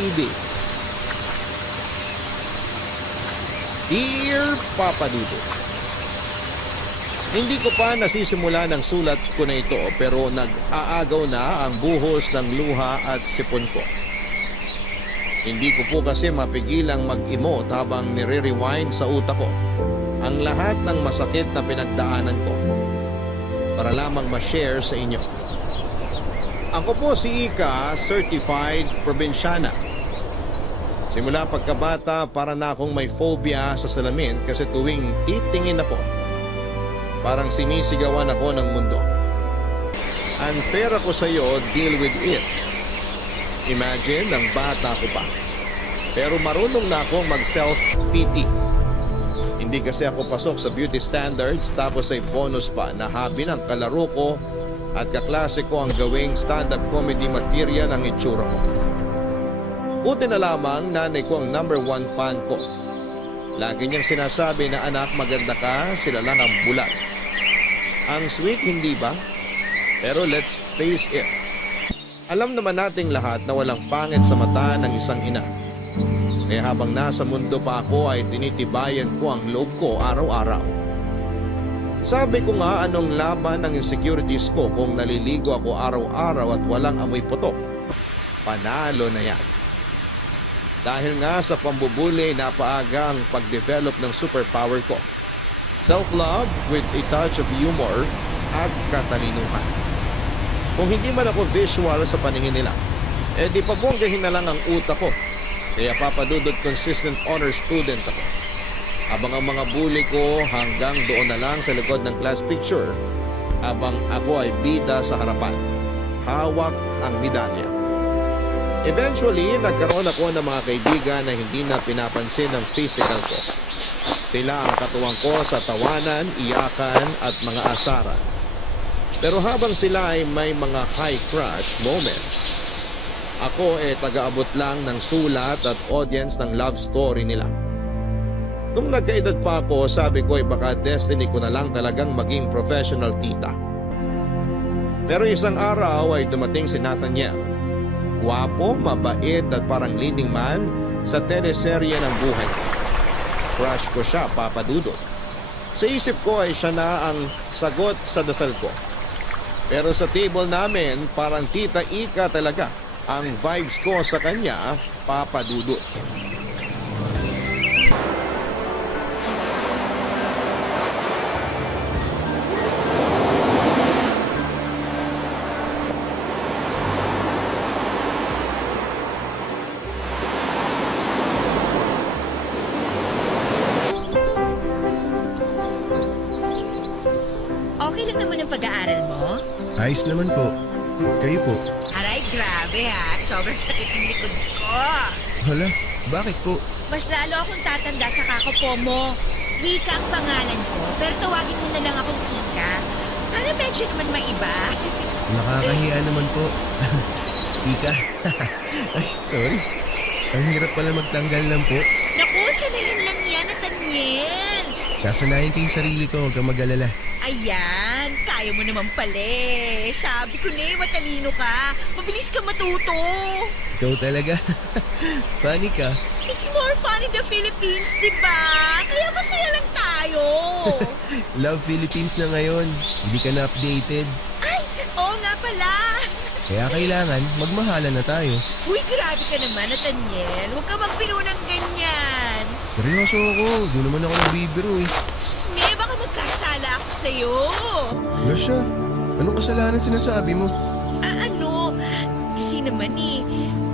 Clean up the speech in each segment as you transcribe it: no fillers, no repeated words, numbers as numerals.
TV. Dear Papa Dudut, hindi ko pa nasisimula ng sulat ko na ito pero nag-aagaw na ang buhos ng luha at sipon ko. Hindi ko po kasi mapigilang mag-emote habang nire-rewind sa utak ko ang lahat ng masakit na pinagdaanan ko para lamang ma-share sa inyo. Ako po si Ika, Certified Probinsyana. Simula pagkabata para na akong may phobia sa salamin kasi tuwing titingin ako, parang sinisigawan ako ng mundo. Unfair ako sa iyo, deal with it. Imagine, ng bata ko pa. Pero marunong na akong mag-self-pity. Hindi kasi ako pasok sa beauty standards tapos ay bonus pa na habi ng kalaro ko at kaklase ko ang gawing stand-up comedy material ang itsura ko. Buti na lamang nanay ko ang #1 fan ko. Lagi niyang sinasabi na anak maganda ka, sila lang ang bulag. Ang sweet hindi ba? Pero let's face it. Alam naman nating lahat na walang pangit sa mata ng isang ina. Kaya habang nasa mundo pa ako ay tinitibayan ko ang loob ko araw-araw. Sabi ko nga anong laban ng insecurities ko kung naliligo ako araw-araw at walang amoy putok. Panalo na yan. Dahil nga sa pambubuli napaaga ang pag-develop ng superpower ko. Self-love with a touch of humor at katalinuhan. Kung hindi man ako visual sa paningin nila, di pabonggahin na lang ang utak ko. Kaya papadudod consistent honor student ako. Habang ang mga bully ko hanggang doon na lang sa likod ng class picture, habang ako ay bida sa harapan. Hawak ang medalya. Eventually, nagkaroon ako ng mga kaibigan na hindi na pinapansin ng physical ko. Sila ang katuwang ko sa tawanan, iyakan at mga asaran. Pero habang sila ay may mga high crush moments, ako taga-abot lang ng sulat at audience ng love story nila. Nung nagkaedad pa ako, sabi ko baka destiny ko na lang talagang maging professional tita. Pero isang araw ay dumating si Nathaniel. Guwapo, mabait at parang leading man sa teleserye ng buhay ko. Crush ko siya, Papa Dudut. Sa isip ko ay siya na ang sagot sa dasal ko. Pero sa table namin, parang tita Ika talaga ang vibes ko sa kanya, Papa Dudut. Okay lang naman ang pag-aaral mo? Ayos naman po. Kayo po. Aray, grabe ha. Sobrang sakit ng likod ko. Hala, bakit po? Mas lalo akong tatanda sa kakopo mo. Rika ang pangalan ko, pero tawagin mo na lang akong Ika. Para medyo naman maiba. Nakakahiya naman po. Ika. Ay, sorry. Ang hirap pala magtanggal lang po. Naku, sanayin lang yan, Nathaniel. Sasanayin ko yung sarili ko, huwag kang mag-alala. Ayan, kaya mo naman pala. Sabi ko na matalino ka. Mabilis ka matuto. Ikaw talaga. Funny ka. It's more fun in the Philippines, di ba? Kaya masaya lang tayo. Love Philippines na ngayon. Hindi ka na updated. Ay, oo nga pala. Kaya kailangan magmahalan na tayo. Uy, grabe ka naman, Nathaniel. Huwag ka magpiro ng ganyan. Seryoso ako. Doon naman ako nagbibiro eh. Sme, baka magkasala ako sa'yo. Wala siya. Anong kasalanan sinasabi mo? Ano? Kasi naman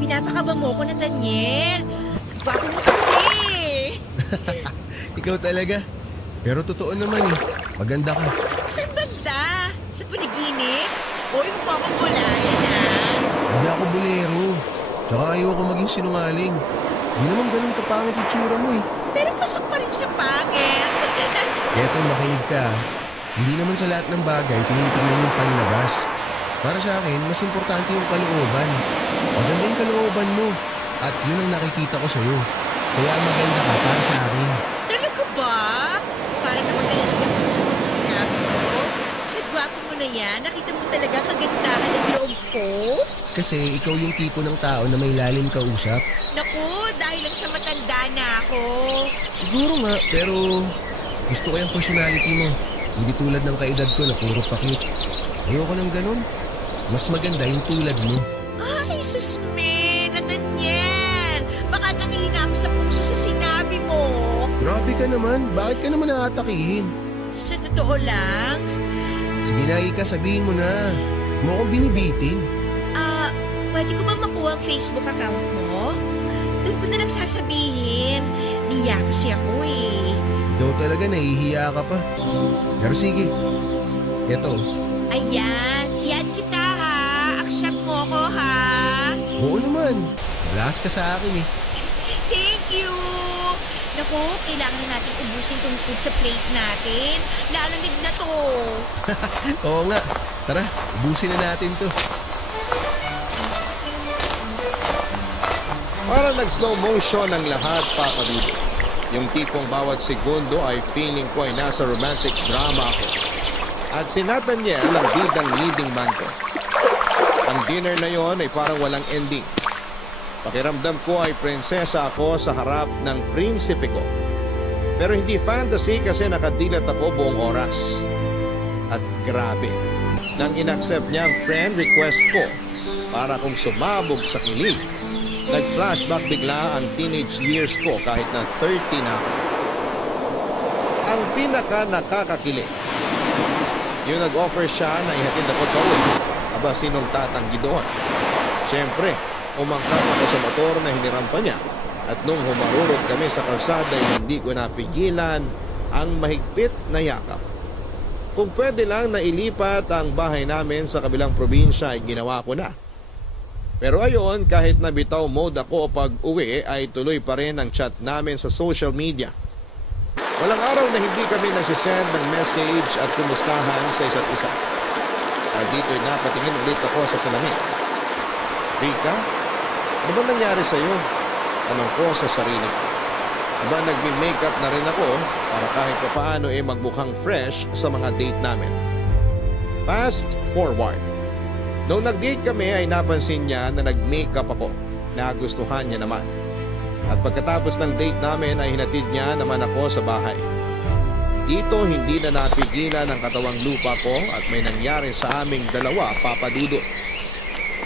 pinapakaba mo ko, Nathaniel. Gwapo mo kasi. Ikaw talaga. Pero totoo naman eh. Maganda ka. Saan banda? Sa panaginip? O yung mukha kong bulayan, ha? Hindi ako bolero. Tsaka ayoko maging sinungaling. Hindi naman ganun kapangit yung tsura mo eh. Pero pasok pa rin sa pangit. Eto, makinig ka. Hindi naman sa lahat ng bagay tinitingnan yung panlabas. Para sa akin, mas importante yung kalooban. Maganda yung kalooban mo. At yun ang nakikita ko sa'yo. Kaya maganda ka para sa akin. Talaga ba? Para naman naiingat mo sa mga sinabi mo. Sa gwapo mo na na yan? Nakita mo talaga kagandahan ng loob ko? Kasi ikaw yung tipo ng tao na may lalim kausap. Naku, dahil lang sa matanda na ako. Siguro nga, pero gusto ko yung personality mo. Hindi tulad ng kaedad ko na puro pa-cute. Ayoko ng ganun. Mas maganda yung tulad mo. Ay, susme, Nathaniel. Baka takihin na ako sa puso sa sinabi mo. Grabe ka naman. Bakit ka naman naatakihin? Sa totoo lang, Sige na, Ika, sabihin mo na. Huwag mo akong binibitin. pwede ko ba makuha ang Facebook account mo? Doon ko na lang sasabihin. Niya kasi ako eh. Ikaw talaga, nahihiya ka pa. Pero sige. Eto, Ayan, yan kita ha. Accept mo ko ha. oo naman. Blast ka sa akin eh. Thank you! Naku, kailangan na natin ubusin tong food sa plate natin. Lalamig na to. Oo nga. Tara, ubusin na natin to. Para nag-slow motion ang lahat, Papa Dudo. Yung tipong bawat segundo ay feeling ko ay nasa romantic drama ako. At si Nathaniel ang bidang leading man ko. Ang dinner na yon ay parang walang ending. Pakiramdam ko ay prinsesa ako sa harap ng prinsipe ko. Pero hindi fantasy kasi nakadilat ako buong oras. At grabe, nang inaccept niya ang friend request ko para kong sumabog sa kilig, nag-flashback bigla ang teenage years ko kahit na 30 na ako. Ang pinaka nakakakilig, yung nag-offer siya na ihatid ako pa uwi. Aba, sinong tatanggi doon? Siyempre, umangkas ako sa motor na hiniram pa niya. At nung humarurot kami sa kalsada, hindi ko napigilan ang mahigpit na yakap. Kung pwede lang na ilipat ang bahay namin sa kabilang probinsya ay ginawa ko na. Pero ayon, kahit nabitaw mode ako pag uwi ay tuloy pa rin ang chat namin sa social media. Walang araw na hindi kami nagsisend ng message at kumustahan sa isa't isa. At dito'y napatingin ulit ako sa salamin. Rika, ano ba nangyari sa'yo? Tanong ko sa sarili ko. Aba, nagme-makeup na rin ako para kahit pa paano magmukhang fresh sa mga date namin. Fast forward. Noong nag-date kami ay napansin niya na nag-makeup ako. Nagustuhan niya naman. At pagkatapos ng date namin ay hinatid niya naman ako sa bahay. Dito hindi na napigilan ang katawang lupa ko at may nangyari sa aming dalawa, Papa Dudo.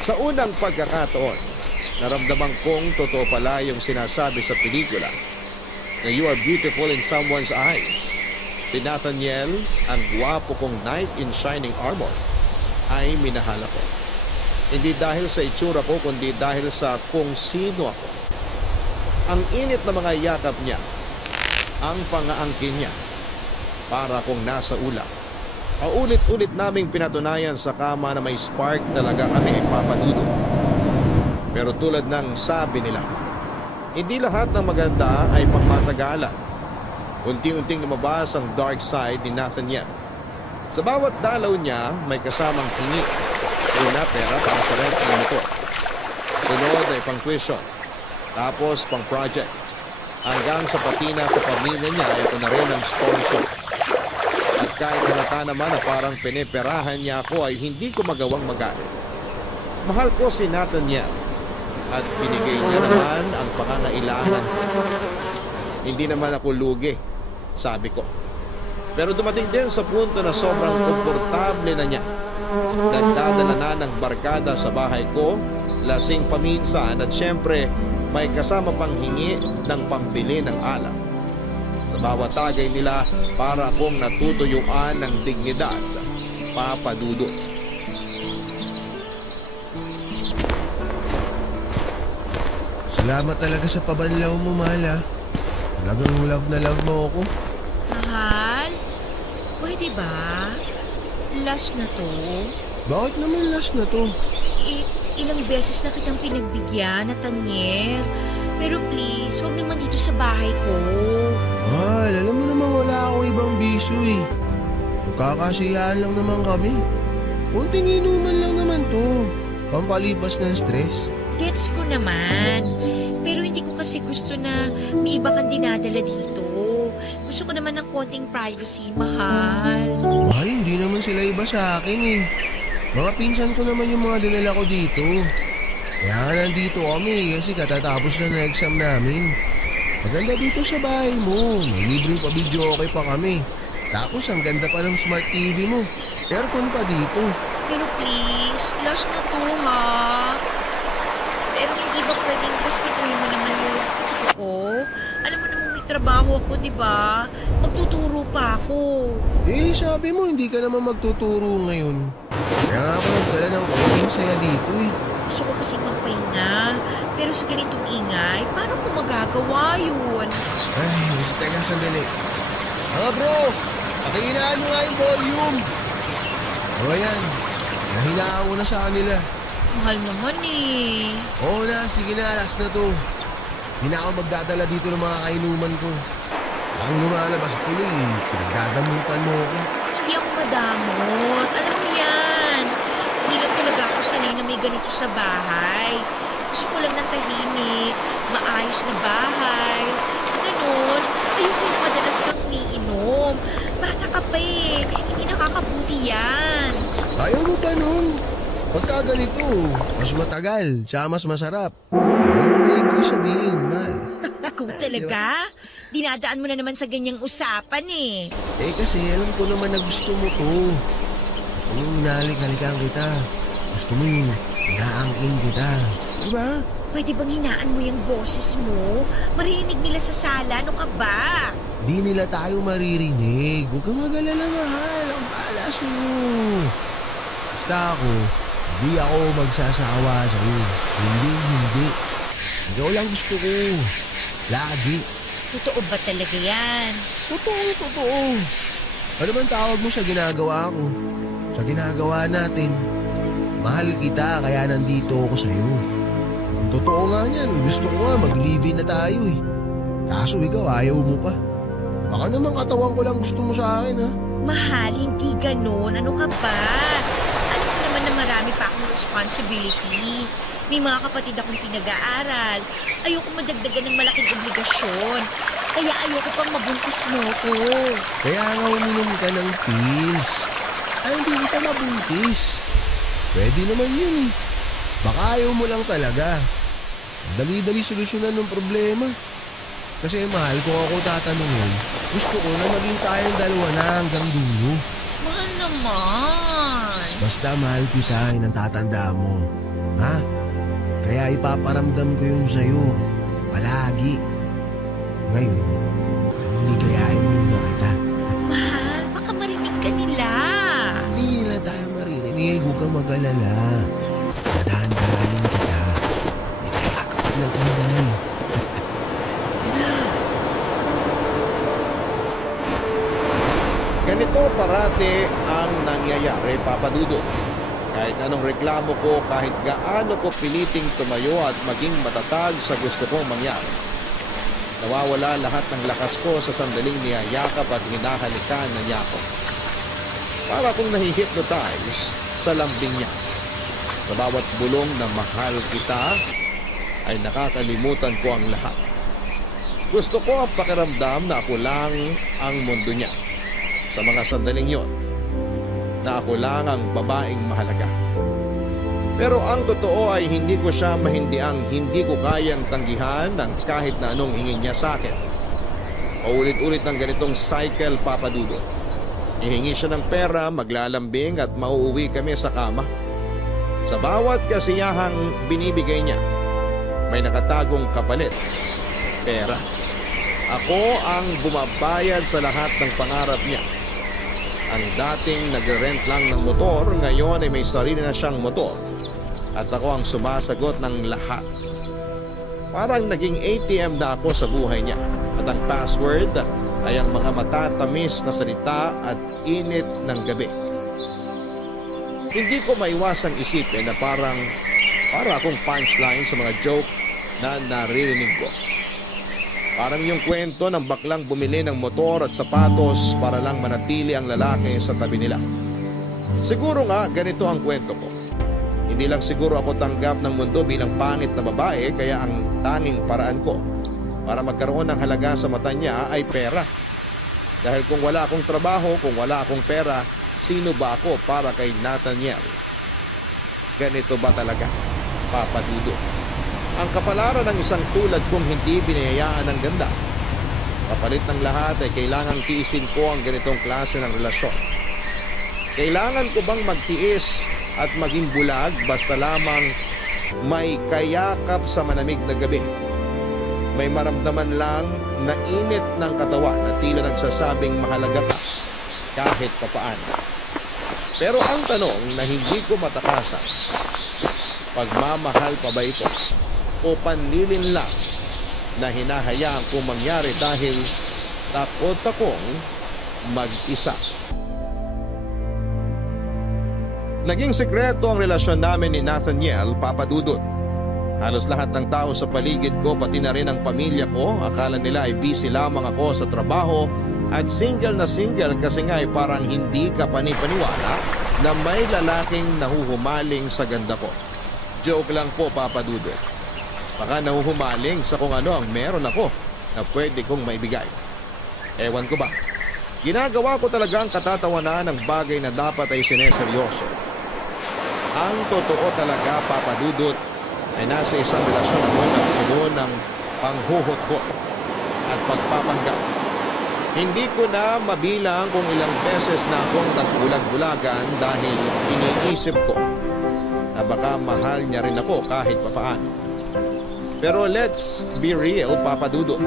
Sa unang pagkakataon, naramdaman kong totoo pala yung sinasabi sa pelikula na you are beautiful in someone's eyes. Si Nathaniel, ang gwapo kong knight in shining armor, ay minahal ako. Hindi dahil sa itsura ko, kundi dahil sa kung sino ako. Ang init na mga yakap niya, ang pangaangkin niya, para kung nasa ulap. Paulit-ulit naming pinatunayan sa kama na may spark talaga kami, Papa Dudo. Pero tulad ng sabi nila, hindi lahat ng maganda ay pangmatagalan. Unti-unting lumabas ang dark side ni Nathaniel. Sa bawat dalaw niya, may kasamang kingi. Una, pera para sa rent ng motor. Sunod ay pang-tuition. Tapos pang-project. Hanggang sa patina sa pamilya niya, ito na rin ang sponsor. At kahit halata naman na parang piniperahan niya ako ay hindi ko magawang magalit. Mahal ko si Nathaniel. At binigay niya naman ang pangangailangan. Hindi naman ako lugi, sabi ko. Pero dumating din sa punto na sobrang komportable na niya. Nagdadala na ng barkada sa bahay ko, lasing paminsan at syempre may kasama pang hingi ng pambili ng alak. Sa bawat tagay nila para akong natutuyuan ng dignidad, Papa Dudo. Salamat talaga sa pabanlaw mo, mahal ah. Talagang love na love mo ako. Mahal, pwede ba? Last na to. Bakit naman last na to? Ilang beses na kitang pinagbigyan, Nathaniel. Pero please, huwag naman dito sa bahay ko. Mahal, alam mo naman wala akong ibang bisyo eh. Magkakasiyahan lang naman kami. Kunting inuman lang naman to. Pampalipas ng stress. Gets ko naman. Pero hindi ko kasi gusto na may iba kang dinadala dito. Gusto ko naman ng konting privacy, mahal. Mahal, hindi naman naman sila iba sa akin eh. Mga pinsan ko naman yung mga dinala ko dito. Kaya nga nandito kami kasi katatapos na ng exam namin. Maganda dito sa bahay mo. May libreng pa-video okay pa kami. Tapos ang ganda pa ng smart TV mo. Aircon pa dito. Pero please, last na to ha. Pero hindi ba pwedeng respetuhin mo naman yung gusto ko? Alam mo naman may trabaho ako, di ba? Magtuturo pa ako. Eh, sabi mo hindi ka naman magtuturo ngayon. Kaya nga ako nagdala ng konting saya dito eh. Gusto ko kasi magpahinga. Pero sa ganitong ingay, paano ko magagawa yun? Ay, gusto teka sandali. Bro, pakihinaan nyo nga yung volume. O yan, nahinaan ko na sa kanila. Mahal naman eh. Oo na, sige na, last na to. Hindi na ako magdadala dito ng mga kainuman ko. Ang lumalabas tuloy, pinagdadamutan mo ako. Hindi ako madamot. Alam mo yan. Hindi lang talaga ako sanay na may ganito sa bahay. Gusto ko lang ng tahimik, maayos na bahay. Ganun, ayoko yung madalas kang umiinom. Bata ka pa eh. Hindi nakakabuti yan. Ayaw mo ba nun? Pagka ganito, mas matagal, tsaka mas masarap. Alam mo na ibig sabihin, mal. Ikaw talaga? Dinadaan mo na naman sa ganyang usapan eh. Eh kasi alam ko naman na gusto mo to. Gusto mo yung hinalik-halikan kita. Gusto mo yung inaangking kita. Diba? Pwede bang hinaan mo yung boses mo? Marinig nila sa sala, ano ka ba? Di nila tayo maririnig. Huwag kang mag-alala, mahal. Ang bahala sa'yo. Basta ako, di ako magsasawa sa'yo. Hindi. Ikaw lang gusto ko. Lagi. Totoo ba talaga yan? Totoo. Ano bang tawag mo sa ginagawa ko? Sa ginagawa natin. Mahal kita kaya nandito ako sa'yo. Ang totoo nga niyan, gusto ko nga mag-live-in na tayo eh. Kaso ikaw ayaw mo pa. Baka naman katawan ko lang gusto mo sa akin ha. Mahal, hindi ganun. Ano ka ba? Alam mo naman na marami pa akong responsibility. May mga kapatid akong pinag-aaral. Ayoko madagdagan ng malaking obligasyon. Kaya ayoko pang mabuntis mo ko. Kaya nga uminom ka ng pills. Ay hindi kita mabuntis. Pwede naman yun eh. Baka ayaw mo lang talaga. Dali-dali solusyonan ng problema. Kasi mahal, kung ako tatanungin, gusto ko na maging tayong dalawa na hanggang dulo. Mahal naman. Basta mahal kita, yun ang tatanda mo. Ha? Kaya ipaparamdam ko yun sa'yo. Palagi. Ngayon, paliligayahin mo na kita. Mahal, baka marinig ka nila. Hindi nila tayo maririnig. Huwag kang mag-alala. Dahan-dahanin kita. Hindi tayo kakapas ng ingay. Ganito parati ang nangyayari, Papa Dudut. Kahit anong reklamo ko, kahit gaano ko piliting tumayo at maging matatag sa gusto kong mangyari. Nawawala lahat ng lakas ko sa sandaling niyayakap at hinahalikan na niya ako. Para akong nahihypnotize sa lambing niya. Sa bawat bulong na mahal kita, ay nakakalimutan ko ang lahat. Gusto ko ang pakiramdam na ako lang ang mundo niya. Sa mga sandaling yon, na ako lang ang babaeng mahalaga. Pero ang totoo ay hindi ko siya mahindiang hindi ko kayang tanggihan ng kahit na anong hingin niya sa akin. Paulit-ulit ng ganitong cycle, Papa Dudut. Ihingi siya ng pera, maglalambing at mauuwi kami sa kama. Sa bawat kasiyahang binibigay niya, may nakatagong kapalit. Pera. Ako ang bumabayad sa lahat ng pangarap niya. Ang dating nagre-rent lang ng motor, ngayon ay may sarili na siyang motor. At ako ang sumasagot ng lahat. Parang naging ATM na ako sa buhay niya. At ang password ay ang mga matatamis na salita at init ng gabi. Hindi ko maiwasang isipin na para akong punchline sa mga joke na naririnig ko. Parang yung kwento ng baklang bumili ng motor at sapatos para lang manatili ang lalaki sa tabi nila. Siguro nga ganito ang kwento ko. Hindi lang siguro ako tanggap ng mundo bilang pangit na babae, kaya ang tanging paraan ko para magkaroon ng halaga sa mata niya ay pera. Dahil kung wala akong trabaho, kung wala akong pera, Sino ba ako para kay Nathaniel? Ganito ba talaga, Papa Dudut? Ang kapalaran ng isang tulad kong hindi binayayaan ng ganda. Kapalit ng lahat ay kailangang tiisin ko ang ganitong klase ng relasyon. Kailangan ko bang magtiis at maging bulag basta lamang may kayakap sa manamig na gabi? May maramdaman lang na init ng katawan na tila nagsasabing mahalaga ka kahit papaano. Pero ang tanong na hindi ko matakasan, pagmamahal pa ba ito o panlilin lang na hinahayaan kong mangyari dahil takot akong mag-isa? Naging sekreto ang relasyon namin ni Nathaniel, Papa Dudut. Halos lahat ng tao sa paligid ko, pati na rin ang pamilya ko, akala nila ay busy lamang ako sa trabaho at single na single kasi nga ay parang hindi ka panipaniwala na may lalaking nahuhumaling sa ganda ko. Joke lang po, Papa Dudut. Baka nahuhumaling sa kung ano ang meron ako na pwede kong maibigay. Ewan ko ba? Ginagawa ko talaga ang katatawanan ng bagay na dapat ay sineseryoso. Ang totoo talaga, Papa Dudut, ay nasa isang relasyon ako na puno ng panghuhot-hot at pagpapanggap. Hindi ko na mabilang kung ilang beses na akong nagbulag-bulagan dahil iniisip ko na baka mahal niya rin ako kahit papaano. Pero let's be real, Papa Dudut.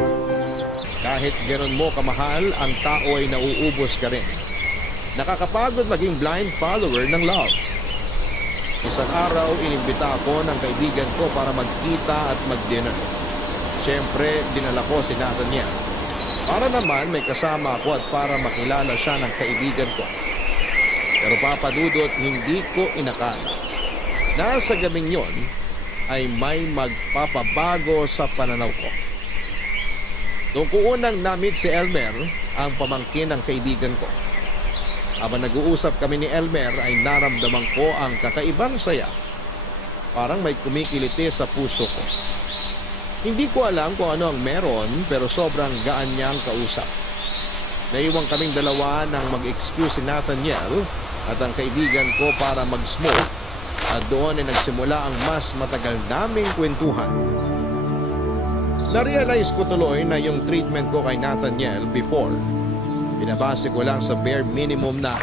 Kahit gano'n mo kamahal, ang tao ay nauubos ka rin. Nakakapagod maging blind follower ng love. Isang araw, inimbita ako ng kaibigan ko para magkita at mag-dinner. Siyempre, dinala ko si Nathaniel. Para naman may kasama ako at para makilala siya ng kaibigan ko. Pero Papa Dudut, hindi ko inakala na sa gabing yon ay may magpapabago sa pananaw ko. Noong ko unang na-meet si Elmer, ang pamangkin ng kaibigan ko. Habang nag-uusap kami ni Elmer ay naramdaman ko ang kakaibang saya. Parang may kumikiliti sa puso ko. Hindi ko alam kung ano ang meron pero sobrang gaan niyang kausap. Naiwan kaming dalawa nang mag-excuse si Nathaniel at ang kaibigan ko para mag-smoke at doon ay nagsimula ang mas matagal naming kwentuhan. Na-realize ko tuloy na yung treatment ko kay Nathaniel before, binabase ko lang sa bare minimum na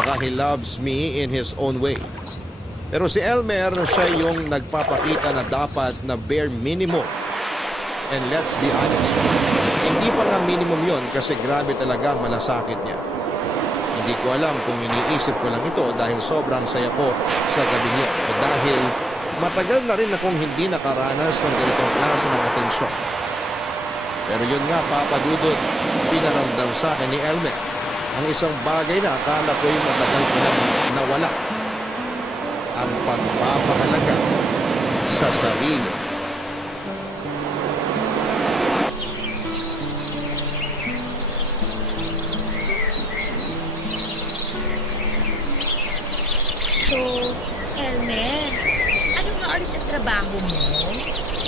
baka he loves me in his own way. Pero si Elmer, siya yung nagpapakita na dapat na bare minimum. And let's be honest, hindi pa nga minimum yon kasi grabe talaga ang malasakit niya. Hindi ko alam kung iniisip ko lang ito dahil sobrang saya ko sa gabi niya o dahil matagal na rin akong hindi nakaranas ng ganitong klase ng atensyon. Pero yun nga, Papa Dudut, pinaramdam sa akin ni Elmer ang isang bagay na akala ko'y matagal ko nang nawala. Ang pagpapahalaga sa sarili. So, Elmer, ano nga ulit ang trabaho mo?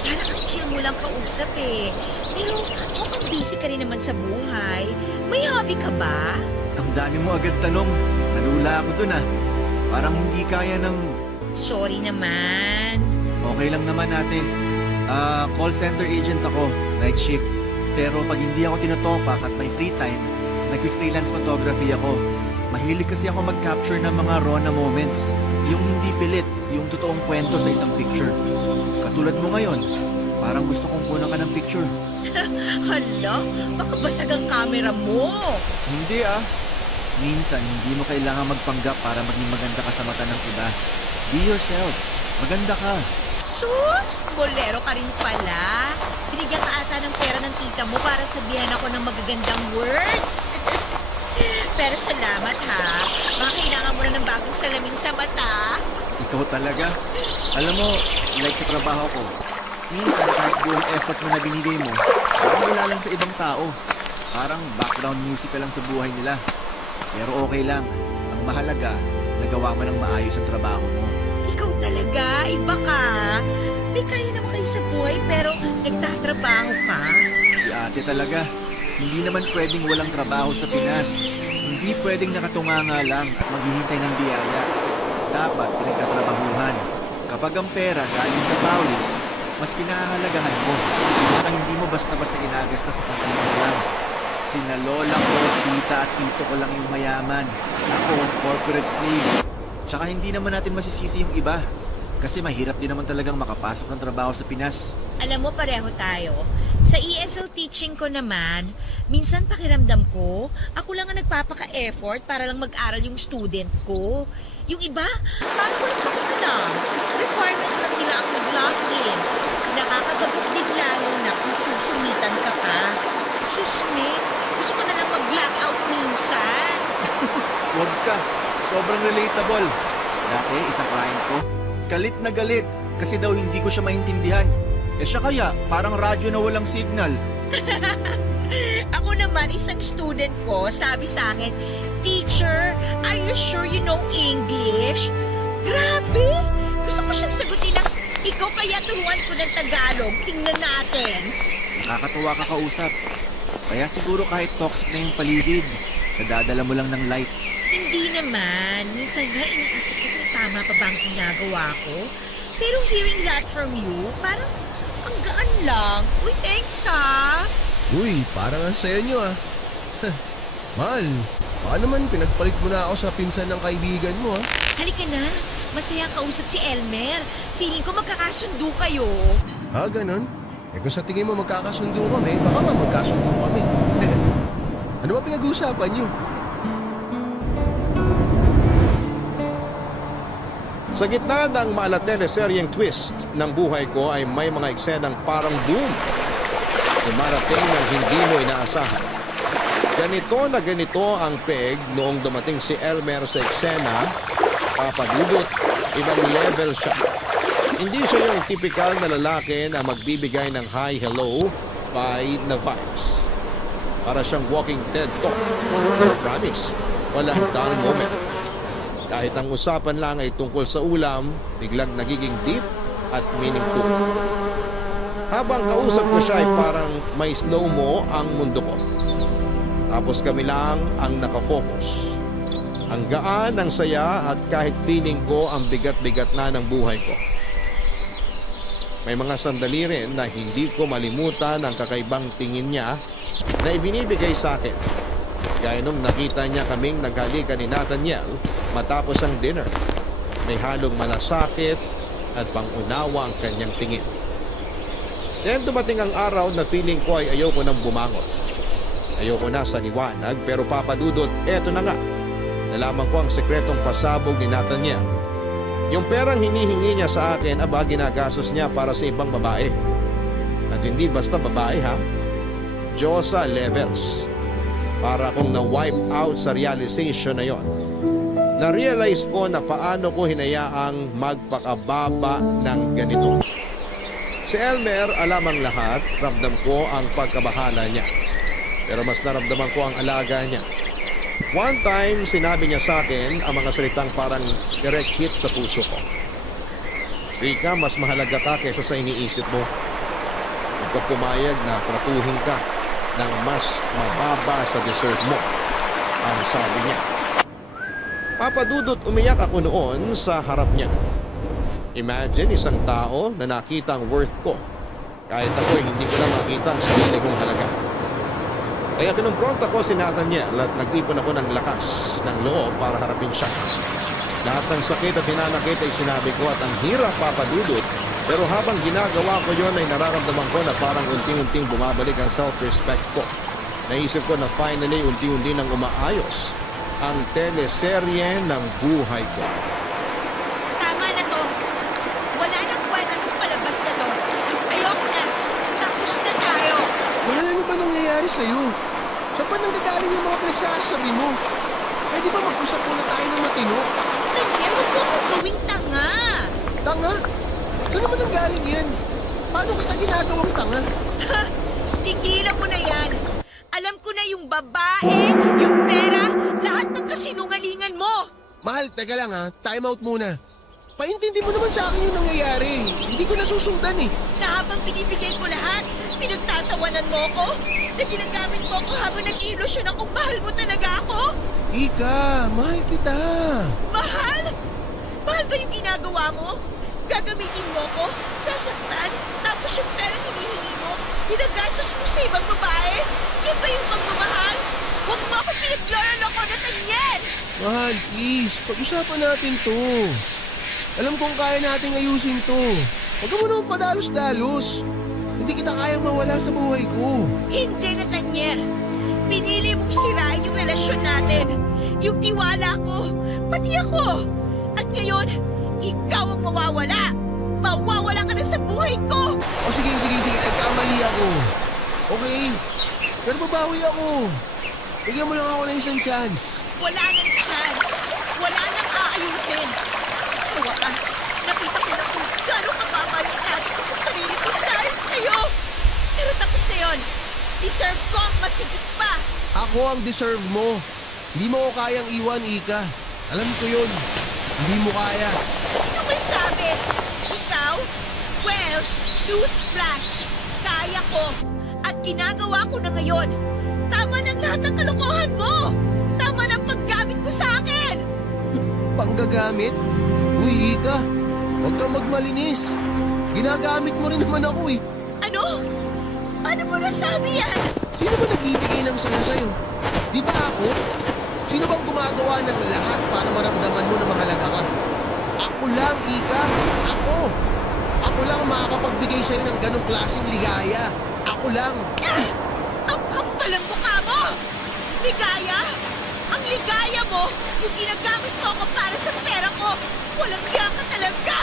Parang ang chill mo lang kausap eh. Pero mukhang busy ka rin naman sa buhay. May hobby ka ba? Ang dami mo agad tanong. Nalula ako dun ah. Parang hindi kaya ng... Sorry naman. Okay lang naman ate. Call center agent ako. Night shift. Pero pag hindi ako tinotopak at may free time, nag-freelance photography ako. Mahilig kasi ako mag-capture ng mga raw na moments. Yung hindi pilit, yung totoong kwento sa isang picture. Katulad mo ngayon, parang gusto kong kunan ka ng picture. Hala, baka basag ang camera mo. Hindi ah. Minsan, hindi mo kailangan magpanggap para maging maganda ka sa mata ng iba. Be yourself. Maganda ka. Sus, bolero ka rin pala. Binigyan ka ata ng pera ng tita mo para sabihan ako ng magagandang words. Pero salamat ha. Baka kailangan mo na ng bagong salamin sa mata. Ikaw talaga. Alam mo, like sa trabaho ko, minsan kahit buong effort mo na binigay mo, parang wala lang sa ibang tao. Parang background music ka lang sa buhay nila. Pero okay lang. Ang mahalaga, nagawa mo ng maayos sa trabaho mo. Ikaw talaga, iba ka. May kaya naman kayo sa buhay pero nagtatrabaho ka. Si ate talaga. Hindi naman pwedeng walang trabaho sa Pinas. Hindi pwedeng nakatunganga lang at maghihintay ng biyaya. Dapat pinagtatrabahuhan. Kapag ang pera galing sa pawis, mas pinahahalagahan mo. Tsaka hindi mo basta-basta ginagasta sa kakanan lang. Sina lola ko, tita at tito ko lang yung mayaman. Ako, corporate slave. Tsaka hindi naman natin masisisi yung iba. Kasi mahirap din naman talagang makapasok ng trabaho sa Pinas. Alam mo, pareho tayo. Sa ESL teaching ko naman, minsan pakiramdam ko, ako lang ang nagpapaka-effort para lang mag-aral yung student ko. Yung iba, parang walang pakialam. Requirement lang nila ang mag-login. Nakakagabot din lalo na kung susumitan ka pa. Sus, Nick, gusto ko na lang mag-log out minsan. Huwag ka. Sobrang relatable. Dati, isang client ko, galit na galit kasi daw hindi ko siya maintindihan. Eh siya kaya, parang radyo na walang signal. Ako naman, isang student ko, sabi sa akin, "Teacher, are you sure you know English?" Grabe! Gusto ko siyang sagutin ng, "Ikaw kaya turuan ko ng Tagalog, tingnan natin." Nakakatuwa ka kausap. Kaya siguro kahit toxic na yung paligid, nadadala mo lang ng light. Hindi naman. Minsan nga iniisip ko kung tama pa ba ang ginagawa ko. Pero hearing that from you, parang ang gaan lang. Uy, thanks ha! Uy, parang ang saya nyo ah. Mahal, baka naman pinagpalit mo na ako sa pinsan ng kaibigan mo ah. Halika na. Masaya kausap si Elmer. Feeling ko magkakasundo kayo. Ha, ganon? Eh kung sa tingin mo magkakasundo kami, baka nga magkasundo kami. Ano ba pinag-uusapan nyo? Sa gitna ng maalateneseryeng twist ng buhay ko ay may mga eksenang parang boom. Dumarating ng hindi mo inaasahan. Ganito na ganito ang peg noong dumating si Elmer sa eksena. Papadudot, ibang level siya. Hindi siya yung typical na lalaki na magbibigay ng hi, hello, bye na vibes. Para siyang walking TED Talk. Promise, walang dull moment. Kahit ang usapan lang ay tungkol sa ulam, biglang nagiging deep at meaningful. Habang kausap ko siya ay parang may slow-mo ang mundo ko. Tapos kami lang ang nakafocus. Ang gaan, ang saya at kahit feeling ko ang bigat-bigat na ng buhay ko. May mga sandali rin na hindi ko malimutan ang kakaibang tingin niya na ibinibigay sa akin. Gaya nung nakita niya kaming naghalikan ni Nathaniel matapos ang dinner. May halong malasakit at pangunawa ang kanyang tingin. Then dumating ang araw na feeling ko ay ayoko nang bumangon. Ayoko na sa liwanag pero papadudot, eto na nga. Nalaman ko ang sekretong pasabog ni Nathaniel. Yung perang hinihingi niya sa akin, aba ginagastos niya para sa ibang babae. At hindi basta babae ha. Diyosa levels. Para akong na-wipe out sa realization na yon. Na-realize ko na paano ko hinayaang magpakababa ng ganito. Si Elmer, alam ang lahat, ramdam ko ang pagkabahala niya. Pero mas naramdaman ko ang alaga niya. One time, sinabi niya sa akin ang mga salitang parang direct hit sa puso ko. Rika, mas mahalaga ka kaysa sa iniisip mo. Huwag ka pumayag na tratuhin ka ng mas mababa sa deserve mo, ang sabi niya. Papadudot, umiyak ako noon sa harap niya. Imagine isang tao na nakita ang worth ko. Kahit ako hindi ko na makita ang sarili kong halaga. Kaya kinumpronta ko si Nathaniel at nag-ipon ako ng lakas ng loob para harapin siya. Lahat ng sakit at hinanakit ay sinabi ko at ang hirap papadudot. Pero habang ginagawa ko yon ay nararamdaman ko na parang unting-unting bumabalik ang self-respect ko. Naisip ko na finally unti-unti nang umaayos ang teleserye ng buhay ko. Tama na to. Wala nang kwenta itong palabas na to. Ayoko na. Tapos na tayo. Mahal, ano ba nangyayari sa'yo? Saan ba nanggagaling yung mga pinagsasabi mo? Pwede ba mag-usap muna tayo ng matino? Daniel, huwag mo akong gawing tanga. Tanga? Saan naman nanggaling yan? Paano kita ginagawang tanga? Ha! Tigilan mo na yan. Alam ko na yung babae, yung pera, lahat ng kasinungalingan mo. Mahal, teka lang ha. Time out muna. Paintindi mo naman sa akin yung nangyayari. Hindi ko nasusundan eh. Na habang binibigay ko lahat, Pinagtatawanan mo ko? Na ginagamit mo ko habang nag-iilusyon akong mahal mo talaga ako? Ika, mahal kita. Mahal? Mahal ba yung ginagawa mo? Gagamitin mo ko, sasaktan, tapos yung pera hinihingi mo, ginagastos mo sa ibang babae? Yan ba yung magmamahal? Huwag mo ako pinagloloko, Nathaniel! Mahal, please, pag-usapan natin to. Alam kong kaya nating ayusin to. Huwag mo naman padalos-dalos. Hindi kita kayang mawala sa buhay ko. Hindi, Nathaniel. Pinili mong sirain yung relasyon natin. Yung tiwala ko, pati ako. At ngayon, ikaw ang mawawala. Mawawala ka na sa buhay ko. O sige, nagkamali ako. Okay, pero babawi ako. Bigyan mo lang ako ng isang chance. Wala nang chance. Wala nang aayusin. Sa wakas, nakita ko na kung gano'ng kababalik natin ko sa sarili ko dahil sa'yo. Pero tapos na yon. Deserve ko ang masigit pa. Ako ang deserve mo. Hindi mo ko kayang iwan, Ika. Alam ko yun. Hindi mo kaya. Sino may sabi? Ikaw? Well, newsflash. Kaya ko. At ginagawa ko na ngayon. Tama ng lahat ng kalokohan mo. Tama ng paggamit mo sa akin. Panggagamit? Uy, Ika. Huwag kang magmalinis. Ginagamit mo rin naman ako eh. Ano? Paano mo nasabi yan? Sino ba nagbibigay ng saya sa'yo? Di ba ako? Sino bang gumagawa ng lahat para maramdaman mo na mahalaga ka? Ako lang, Ika. Ako. Ako lang makakapagbigay sa'yo ng ganong klaseng ligaya. Ako lang. Ah! Ang kapal ang mukha mo! Ligaya? Ang ligaya mo, yung ginagamit mo ako para sa pera ko. Walang hiya ka talaga!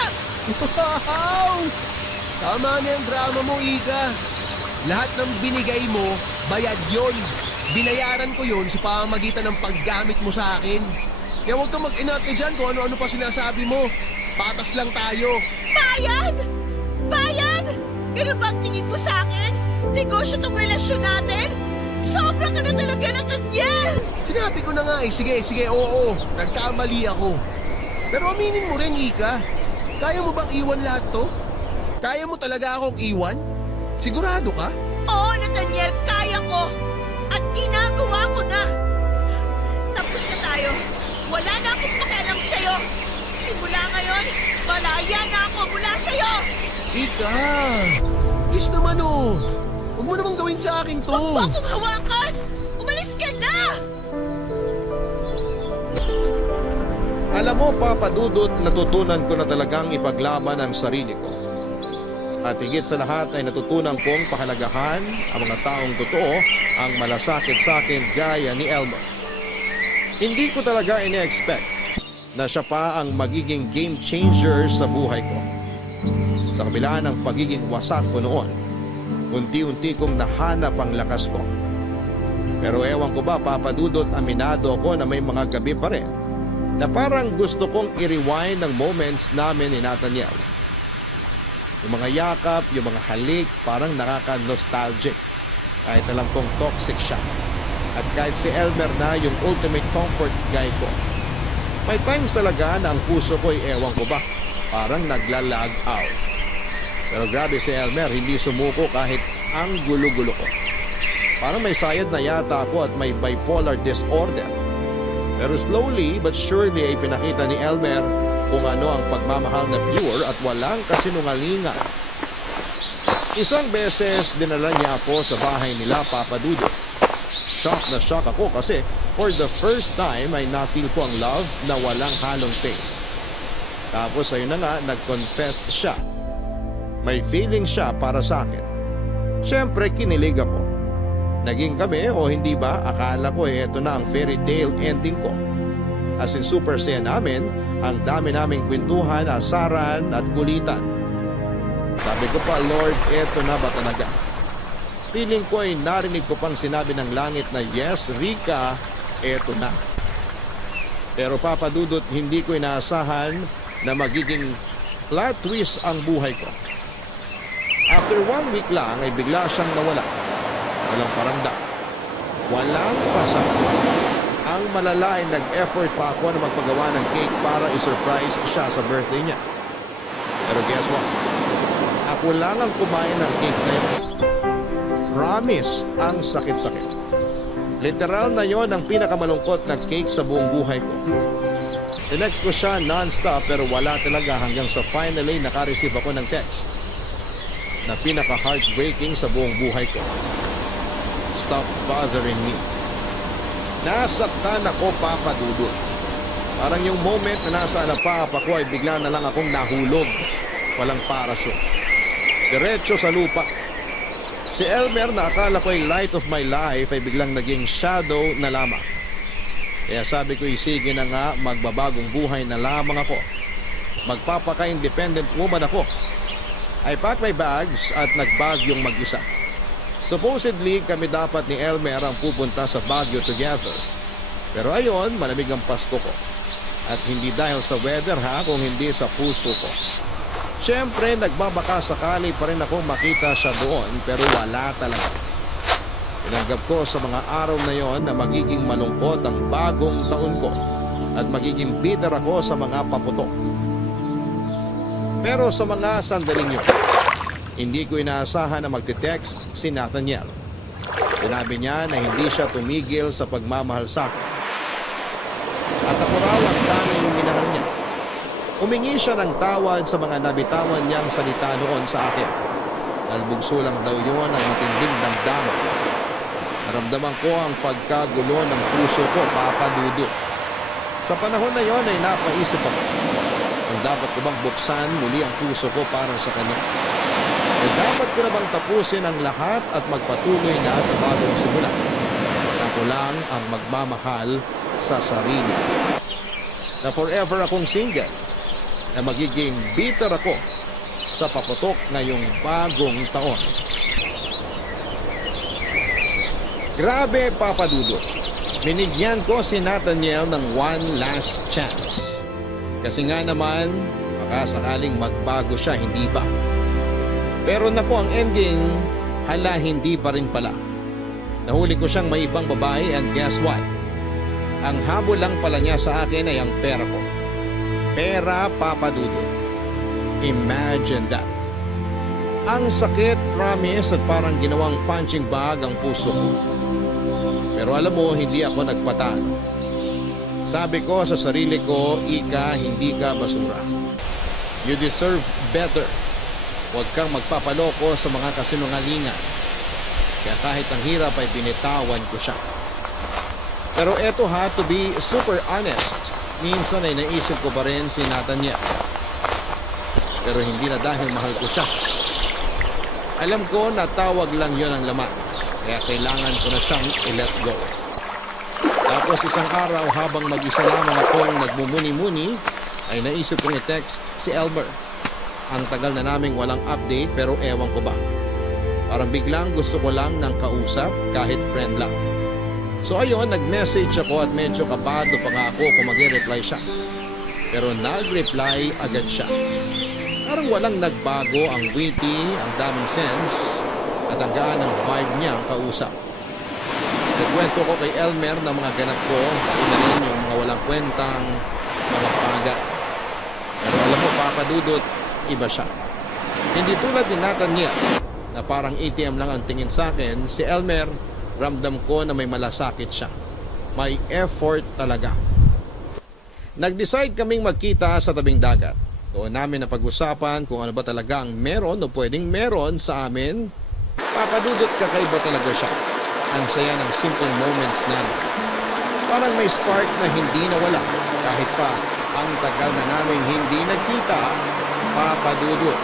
Wow! Tama na yung drama mo, Ika. Lahat ng binigay mo, bayad yon. Binayaran ko yon sa pamamagitan ng paggamit mo sa akin. Kaya huwag kang mag-inarte dyan kung ano-ano pa sinasabi mo. Patas lang tayo. Bayad? Bayad? Ganun ba ang tingin mo sa akin? Negosyo tong relasyon natin? Sobra ka na talaga, Nathaniel! Sinabi ko na nga eh. Sige, oo. Nagkamali ako. Pero aminin mo rin, Ika. Kaya mo bang iwan lahat to? Kaya mo talaga akong iwan? Sigurado ka? Oo, Nathaniel, kaya ko. At ginagawa ko na. Tapos na tayo. Wala na akong pakialam sa'yo. Simula ngayon, malaya na ako mula sa'yo. Ika! Please naman oh. Huwag mo namang gawin sa akin to. Huwag mo akong hawakan. Umalis ka na. Alam mo, Papa Dudut, natutunan ko na talagang ipaglaban ang sarili ko. At higit sa lahat ay natutunan kong pahalagahan ang mga taong totoo ang malasakit sa akin gaya ni Elmer. Hindi ko talaga ine-expect na siya pa ang magiging game changer sa buhay ko. Sa kabila ng pagiging wasak ko noon, unti-unti kong nahanap ang lakas ko. Pero ewan ko ba, Papa Dudut, aminado ako na may mga gabi pa rin na parang gusto kong i-rewind ang moments namin ni Nathaniel. Yung mga yakap, yung mga halik, parang nakaka-nostalgic. Kahit alam kong toxic siya. At kahit si Elmer na yung ultimate comfort guy ko. May times talaga na ang puso ko ay ewan ko ba, parang nagla-lag out. Pero grabe si Elmer, hindi sumuko kahit ang gulo-gulo ko. Parang may sayad na yata ako at may bipolar disorder. Pero slowly but surely ay pinakita ni Elmer kung ano ang pagmamahal na pure at walang kasinungalingan. Isang beses dinala niya ako sa bahay nila, Papa Dudut. Shock na shock ako kasi for the first time ay na-feel ko ang love na walang halong pain. Tapos ayun na nga, nag-confess siya. May feeling siya para sa akin. Siyempre kinilig ako. Naging kami o hindi ba, akala ko eto na ang fairy tale ending ko. As in super saya namin, ang dami naming kwentuhan, asaran at kulitan. Sabi ko pa, Lord, eto na ba talaga? Feeling ko ay narinig ko pang sinabi ng langit na yes, Rika, eto na. Pero Papa Dudut, hindi ko inaasahan na magiging plot twist ang buhay ko. After 1 week lang ay bigla siyang nawala. Walang paramdam. Walang pasok. Ang malala ay nag-effort pa ako na magpagawa ng cake para i-surprise siya sa birthday niya. Pero guess what? Ako lang ang kumain ng cake na yun. Promise, ang sakit-sakit. Literal na yon ang pinakamalungkot na cake sa buong buhay ko. Tinext ko siya non-stop pero wala talaga hanggang sa finally naka-receive ako ng text na pinaka-heartbreaking sa buong buhay ko. Stop bothering me. Nasaktan ako, Papa Dudut. Parang yung moment na nasa alapapa ko ay bigla na lang akong nahulog. Walang parachute. Diretso sa lupa. Si Elmer na akala ko ay light of my life ay biglang naging shadow na lamang. Kaya sabi ko, sige na nga, magbabagong buhay na lamang ako. Magpapaka-independent woman ako. I packed my bags at nagbagyong mag-isa. Supposedly, kami dapat ni Elmer ang pupunta sa Baguio together. Pero ayon, malamig ang pasto ko. At hindi dahil sa weather ha, kung hindi sa puso ko. Siyempre, nagbabaka sakali pa rin akong makita siya doon, pero wala talaga. Tinanggap ko sa mga araw na yon na magiging malungkot ang bagong taon ko at magiging bitter ako sa mga paputok. Pero sa mga sandaling yun, hindi ko inaasahan na magte-text si Nathaniel. Sinabi niya na hindi siya tumigil sa pagmamahal sa akin. At ako raw ang tanging minahal niya. Humingi siya ng tawad sa mga nabitawan niyang salita noon sa akin. Nalbugso lang daw yun ang matinding damdaman. Naramdaman ko ang pagkagulo ng puso ko, Papa Dudut. Sa panahon na yon ay napaisip ako. Kung dapat ko bang buksan muli ang puso ko para sa kanya? Ay dapat ko na bang tapusin ang lahat at magpatuloy na sa bagong simula? Ako lang ang magmamahal sa sarili. Na forever akong single. Na magiging bitter ako sa paputok ngayong bagong taon. Grabe, Papa Dudut. Binigyan ko si Nathaniel ng one last chance. Kasi nga naman, baka sakaling magbago siya, hindi ba? Pero naku, ang ending, hala hindi pa rin pala. Nahuli ko siyang may ibang babae and guess what? Ang habol lang pala niya sa akin ay ang pera ko. Pera, Papa Dudut. Imagine that. Ang sakit, promise, at parang ginawang punching bag ang puso ko. Pero alam mo, hindi ako nagpatalo. Sabi ko sa sarili ko, Ika, hindi ka basura. You deserve better. Huwag kang magpapaloko sa mga kasinungalingan. Kaya kahit ang hirap ay binitawan ko siya. Pero eto ha, to be super honest, minsan ay naisip ko pa rin si Nathaniel. Pero hindi na dahil mahal ko siya. Alam ko na tawag lang yon ang laman. Kaya kailangan ko na siyang i-let go. Tapos isang araw habang mag-isa lamang akong nagmumuni-muni, ay naisip kong i-text si Elmer. Ang tagal na naming walang update pero ewan ko ba. Parang biglang gusto ko lang ng kausap kahit friend lang. So ayun, nag-message ako at medyo kabado pa nga ako kung mag-reply siya. Pero nag-reply agad siya. Parang walang nagbago, ang witty, ang daming sense, at ang gaan ng vibe niya ang kausap. Nagkwento ko kay Elmer ng mga ganap ko, inanin yung mga walang kwentang, mga paga. Pero alam mo, Papa Dudut, iba siya. Hindi tulad ni Nathaniel, na parang ATM lang ang tingin sa akin, si Elmer, ramdam ko na may malasakit siya. May effort talaga. Nag-decide kaming magkita sa tabing dagat. Doon namin napag-usapan kung ano ba talaga ang meron o pwedeng meron sa amin. Papadudot, kakaiba talaga siya. Ang saya ng simple moments namin. Parang may spark na hindi nawala kahit pa ang tagal na namin hindi nagkita. Papadudot.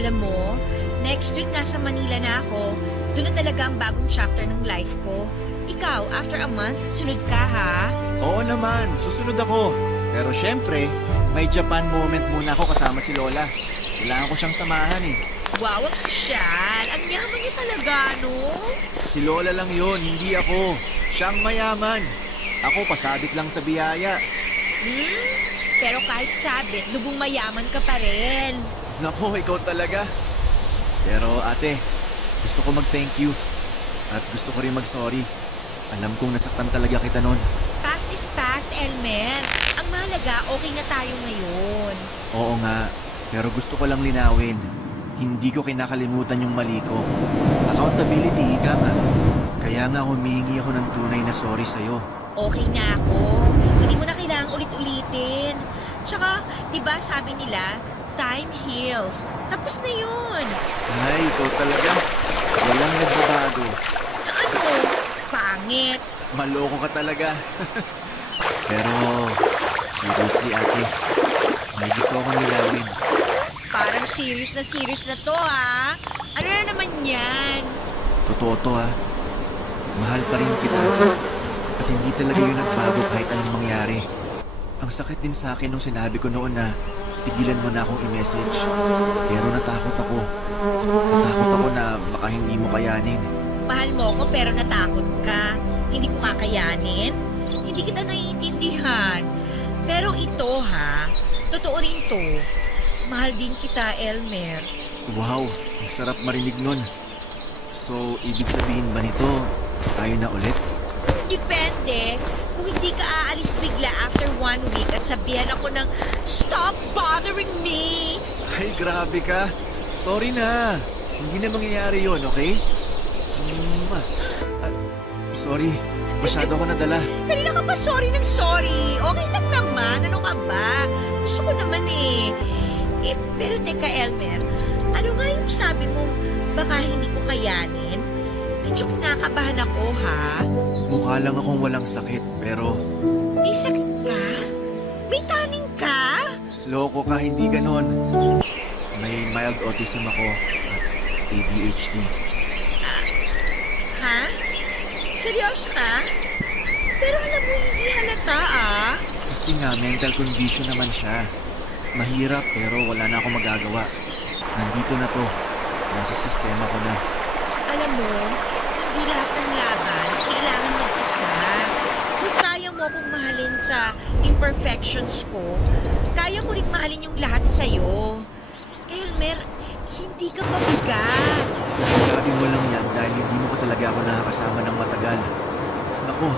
Alam mo, next week nasa Manila na ako. Doon na talaga ang bagong chapter ng life ko. Ikaw, after a month, sunod ka ha? Oo naman, susunod ako. Pero syempre, may Japan moment muna ako kasama si Lola. Kailangan ko siyang samahan eh. Wow, ang sosyal. Ang yaman niya talaga, no? Si Lola lang yon, hindi ako. Siyang mayaman. Ako pasabit lang sa biyaya. Pero kahit sabit, lubong mayaman ka pa rin. Nako, ikaw talaga. Pero ate, gusto ko mag-thank you. At gusto ko rin mag-sorry. Alam kong nasaktan talaga kita noon. Past is past, Elmer. Ang mahalaga, okay na tayo ngayon. Oo nga, pero gusto ko lang linawin. Hindi ko kinakalimutan yung mali ko. Accountability, ika nga. Kaya nga humihingi ako ng tunay na sorry sa'yo. Okay na ako. Hindi mo na kailangang ulit-ulitin. Tsaka, di ba sabi nila, time heals. Tapos na yun. Ay, ikaw talaga. Walang nagbabago. Na ano? Pangit. Maloko ka talaga. Pero, seriously ate, may gusto akong linawin. Parang serious na to, ha? Ano na naman yan? Totoo to ha. Mahal pa rin kita. At hindi talaga yun nagbago kahit anong mangyari. Ang sakit din sa akin nung sinabi ko noon na tigilan mo na akong i-message. Pero natakot ako. Natakot ako na baka hindi mo kayanin. Mahal mo ko pero natakot ka. Hindi ko kakayanin. Hindi kita naiintindihan. Pero ito ha, totoo rin to. Mahal din kita, Elmer. Wow, ang sarap marinig nun. So, ibig sabihin ba nito, tayo na ulit? Depende. Kung hindi ka aalis bigla after 1 week at sabihan ako ng stop bothering me. Ay, grabe ka. Sorry na. Hindi na mangyayari yun, okay? Sorry, masyado ko nadala. Kanina ka pa sorry ng sorry. Okay lang naman. Ano ka ba? Gusto ko naman eh. Pero teka Elmer, ano nga yung sabi mo baka hindi ko kayanin? Medyo kinakabahan ako ha. Mukha lang akong walang sakit, pero May sakit ka? May taning ka? loko ka, hindi ganon. May mild autism ako at ADHD. Ha? Seryoso ka? Pero alam mo, hindi halata ah. Kasi nga, mental condition naman siya. Mahirap pero wala na akong magagawa. Nandito na to. Nasa sistema ko na. Alam mo, hindi lahat ng laban kailangan mag-isa. Kung kaya mo akong mahalin sa imperfections ko, kaya ko rin mahalin yung lahat sa'yo. Elmer, hindi ka mabigat. Nasasabi mo lang yan dahil hindi mo ko talaga ako nakakasama ng matagal. Naku,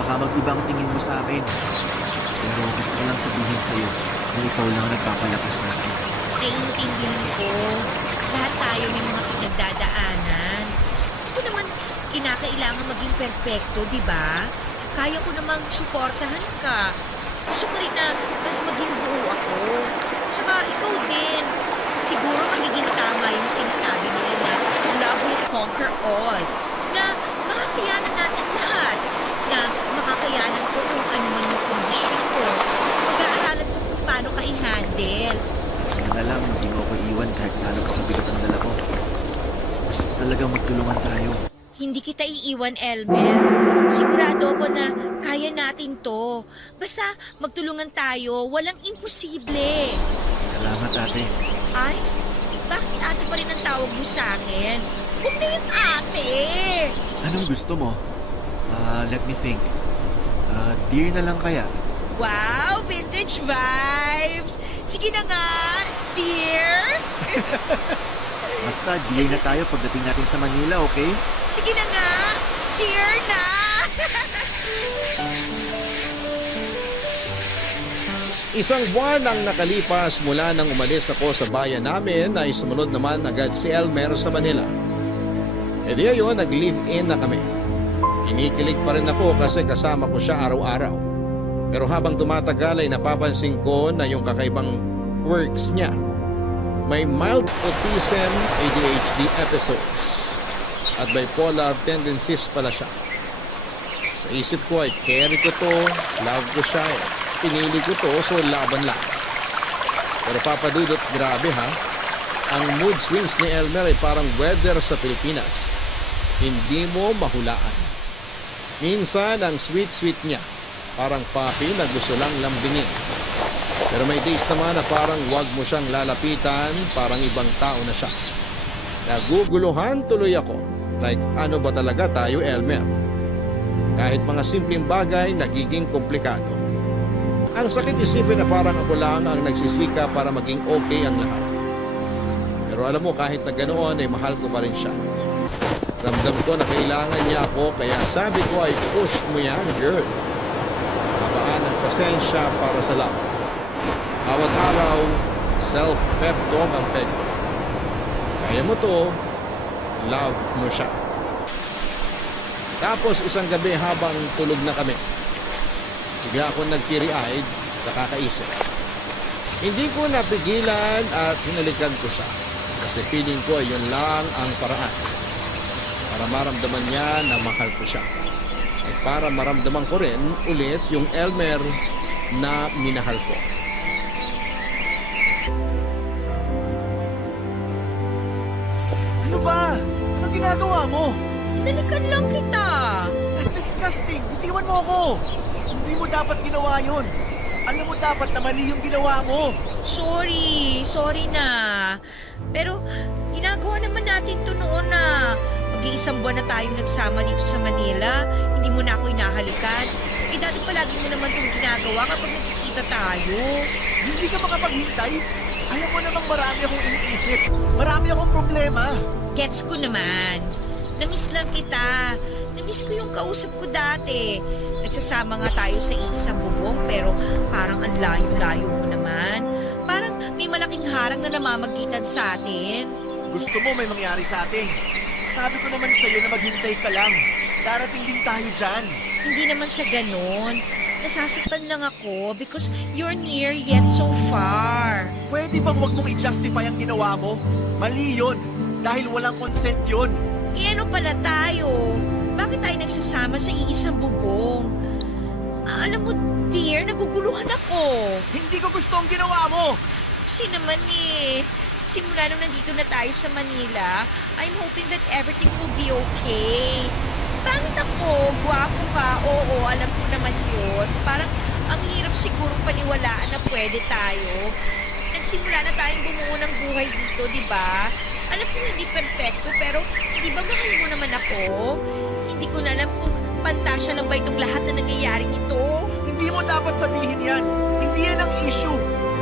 baka mag-ibang tingin mo sa akin. Pero gusto ko lang sabihin sa'yo na ikaw lang ang nagpapalakas sa akin. Naiintindihan ko. Lahat tayo may mga pinagdadaanan. Ako naman, kinakailangan maging perfecto, di ba? Kaya ko namang suportahan ka. Gusto ko rin na mas maging buo ako. Tsaka ikaw din. Siguro magiging tama yung sinasabi nila na love will conquer all. Na makakayanan natin lahat. Na makakayanan ko kung ano man yung kondisyon ko. Mag-aaralan ko kung paano ka i-handle. Sana lang hindi mo ako iwan kahit gaano pa kabigat ang dala ko. Gusto ko talagang magtulungan tayo. Hindi kita iiwan, Elmer. Sigurado ako na kaya natin to. Basta magtulungan tayo, walang imposible. Salamat ate. Ay, bakit ate pa rin ang tawag mo sa akin? Huwag na yung ate! Anong gusto mo? Let me think. Dear na lang kaya? Wow, vintage vibes! Sige na nga, dear! Basta dear na tayo pagdating natin sa Manila, okay? Sige na nga, dear na! Isang buwan ang nakalipas mula nang umalis ako sa bayan namin ay sumunod naman agad si Elmer sa Manila. E di ayon, nag-live-in na kami. Kinikilig pa rin ako kasi kasama ko siya araw-araw. Pero habang tumatagal ay napapansin ko na yung kakaibang quirks niya. May mild autism, ADHD episodes at bipolar tendencies pala siya. Sa isip ko ay carry ko to, love ko siya eh. Pinili ko to, so laban lang. Pero papadudot, grabe ha. Ang mood swings ni Elmer ay parang weather sa Pilipinas. Hindi mo mahulaan. Minsan ang sweet-sweet niya, parang papi na gusto lang lambingin. Pero may days naman na parang wag mo siyang lalapitan, parang ibang tao na siya. Naguguluhan tuloy ako. Like ano ba talaga tayo, Elmer? Kahit mga simpleng bagay, nagiging komplikado. Ang sakit isipin na parang ako lang ang nagsisika para maging okay ang lahat. Pero alam mo, kahit na ganoon, ay mahal ko pa rin siya. Ramdam ko na kailangan niya ako, kaya sabi ko ay push mo yan, girl. magpaan ng pasensya para sa love. Bawat araw, self-pep talk ang peg. Kaya mo to, love mo siya. Tapos isang gabi habang tulog na kami, bigla ako nag-teary-eyed sa kakaisip. Hindi ko napigilan at hinalikan ko siya kasi feeling ko yun lang ang paraan para maramdaman niya na mahal ko siya. At para maramdaman ko rin ulit yung Elmer na minahal ko. Ano ba? Anong ginagawa mo? Dalikan lang kita. That's disgusting! Itiwan mo ako! Hindi mo dapat ginawa yun. Alam mo dapat na mali yung ginawa mo. Sorry na. Pero ginagawa naman natin to noon na mag-iisang buwan na tayong nagsama dito sa Manila. Hindi mo na ako hinahalikan. Eh dati palagi mo naman itong ginagawa kapag nakikita tayo. Hindi ka makapaghintay? Alam mo namang marami akong iniisip. Marami akong problema. Gets ko naman. Namiss lang kita. Namiss ko yung kausap ko dati. Nagsasama nga tayo sa isang bubong pero parang ang layo-layo mo naman. Parang may malaking harang na namamagitan sa atin. Gusto mo may mangyari sa atin. Sabi ko naman sa'yo na maghintay ka lang. Darating din tayo dyan. Hindi naman sa ganon. Nasasaktan lang ako because you're near yet so far. Pwede bang wag mong i-justify ang ginawa mo? Mali yun. Dahil walang consent yun. E ano pala tayo? Bakit tayo nagsasama sa iisang bubong? Alam mo, dear, naguguluhan ako. Hindi ko gusto ang ginawa mo. Kasi naman simula nung nandito na tayo sa Manila, I'm hoping that everything will be okay. Bakit ako? Gwapo ka? Oo, alam ko naman yun. Parang ang hirap siguro paniwalaan na pwede tayo. Nagsimula na tayong bumuo ng buhay dito, di ba? Alam ko hindi perfecto, pero di ba mahal mo naman ako? Hindi ko na alam kung pantasya lang ba itong lahat na nangyayaring ito. Hindi mo dapat sabihin yan. Hindi yan ang issue.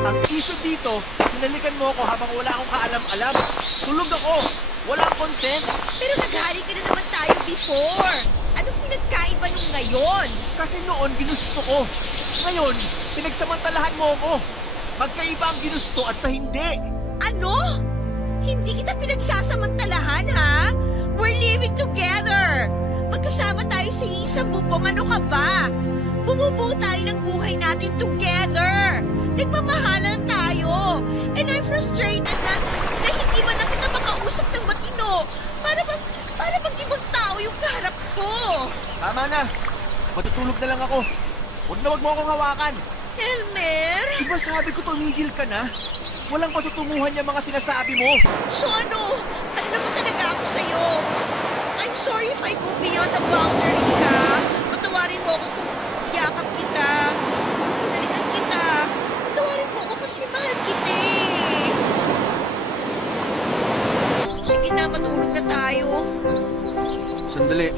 Ang issue dito, hinalikan mo ako habang wala akong kaalam-alam. Tulog ako. Walang consent. Pero naghali ka na naman tayo before. Anong pinagkaiba nung ngayon? Kasi noon ginusto ko. Ngayon, pinagsamantalahan mo ako. Magkaiba ang ginusto at sa hindi. Ano? Hindi kita pinagsasamantalahan, ha? We're living together. Magkasama tayo sa isang bubong. Ano ka ba? Bumubuo tayo ng buhay natin together. Nagmamahalan tayo. And I'm frustrated na hindi man lang kita makausap ng matino. Para bang ibang tao yung kaharap ko. Tama na. Matutulog na lang ako. Huwag mo akong hawakan. Elmer? Diba sabi ko tumigil ka na? Walang patutunguhan yung mga sinasabi mo. So ano? Ano naman talaga ako sa'yo? I'm sorry if I go beyond the boundary, ha? Patawarin mo ako kung yakap kita. Hinalikan kita. Patawarin mo ako kasi mahal kita eh. Sige na, matulog na tayo. Sandali.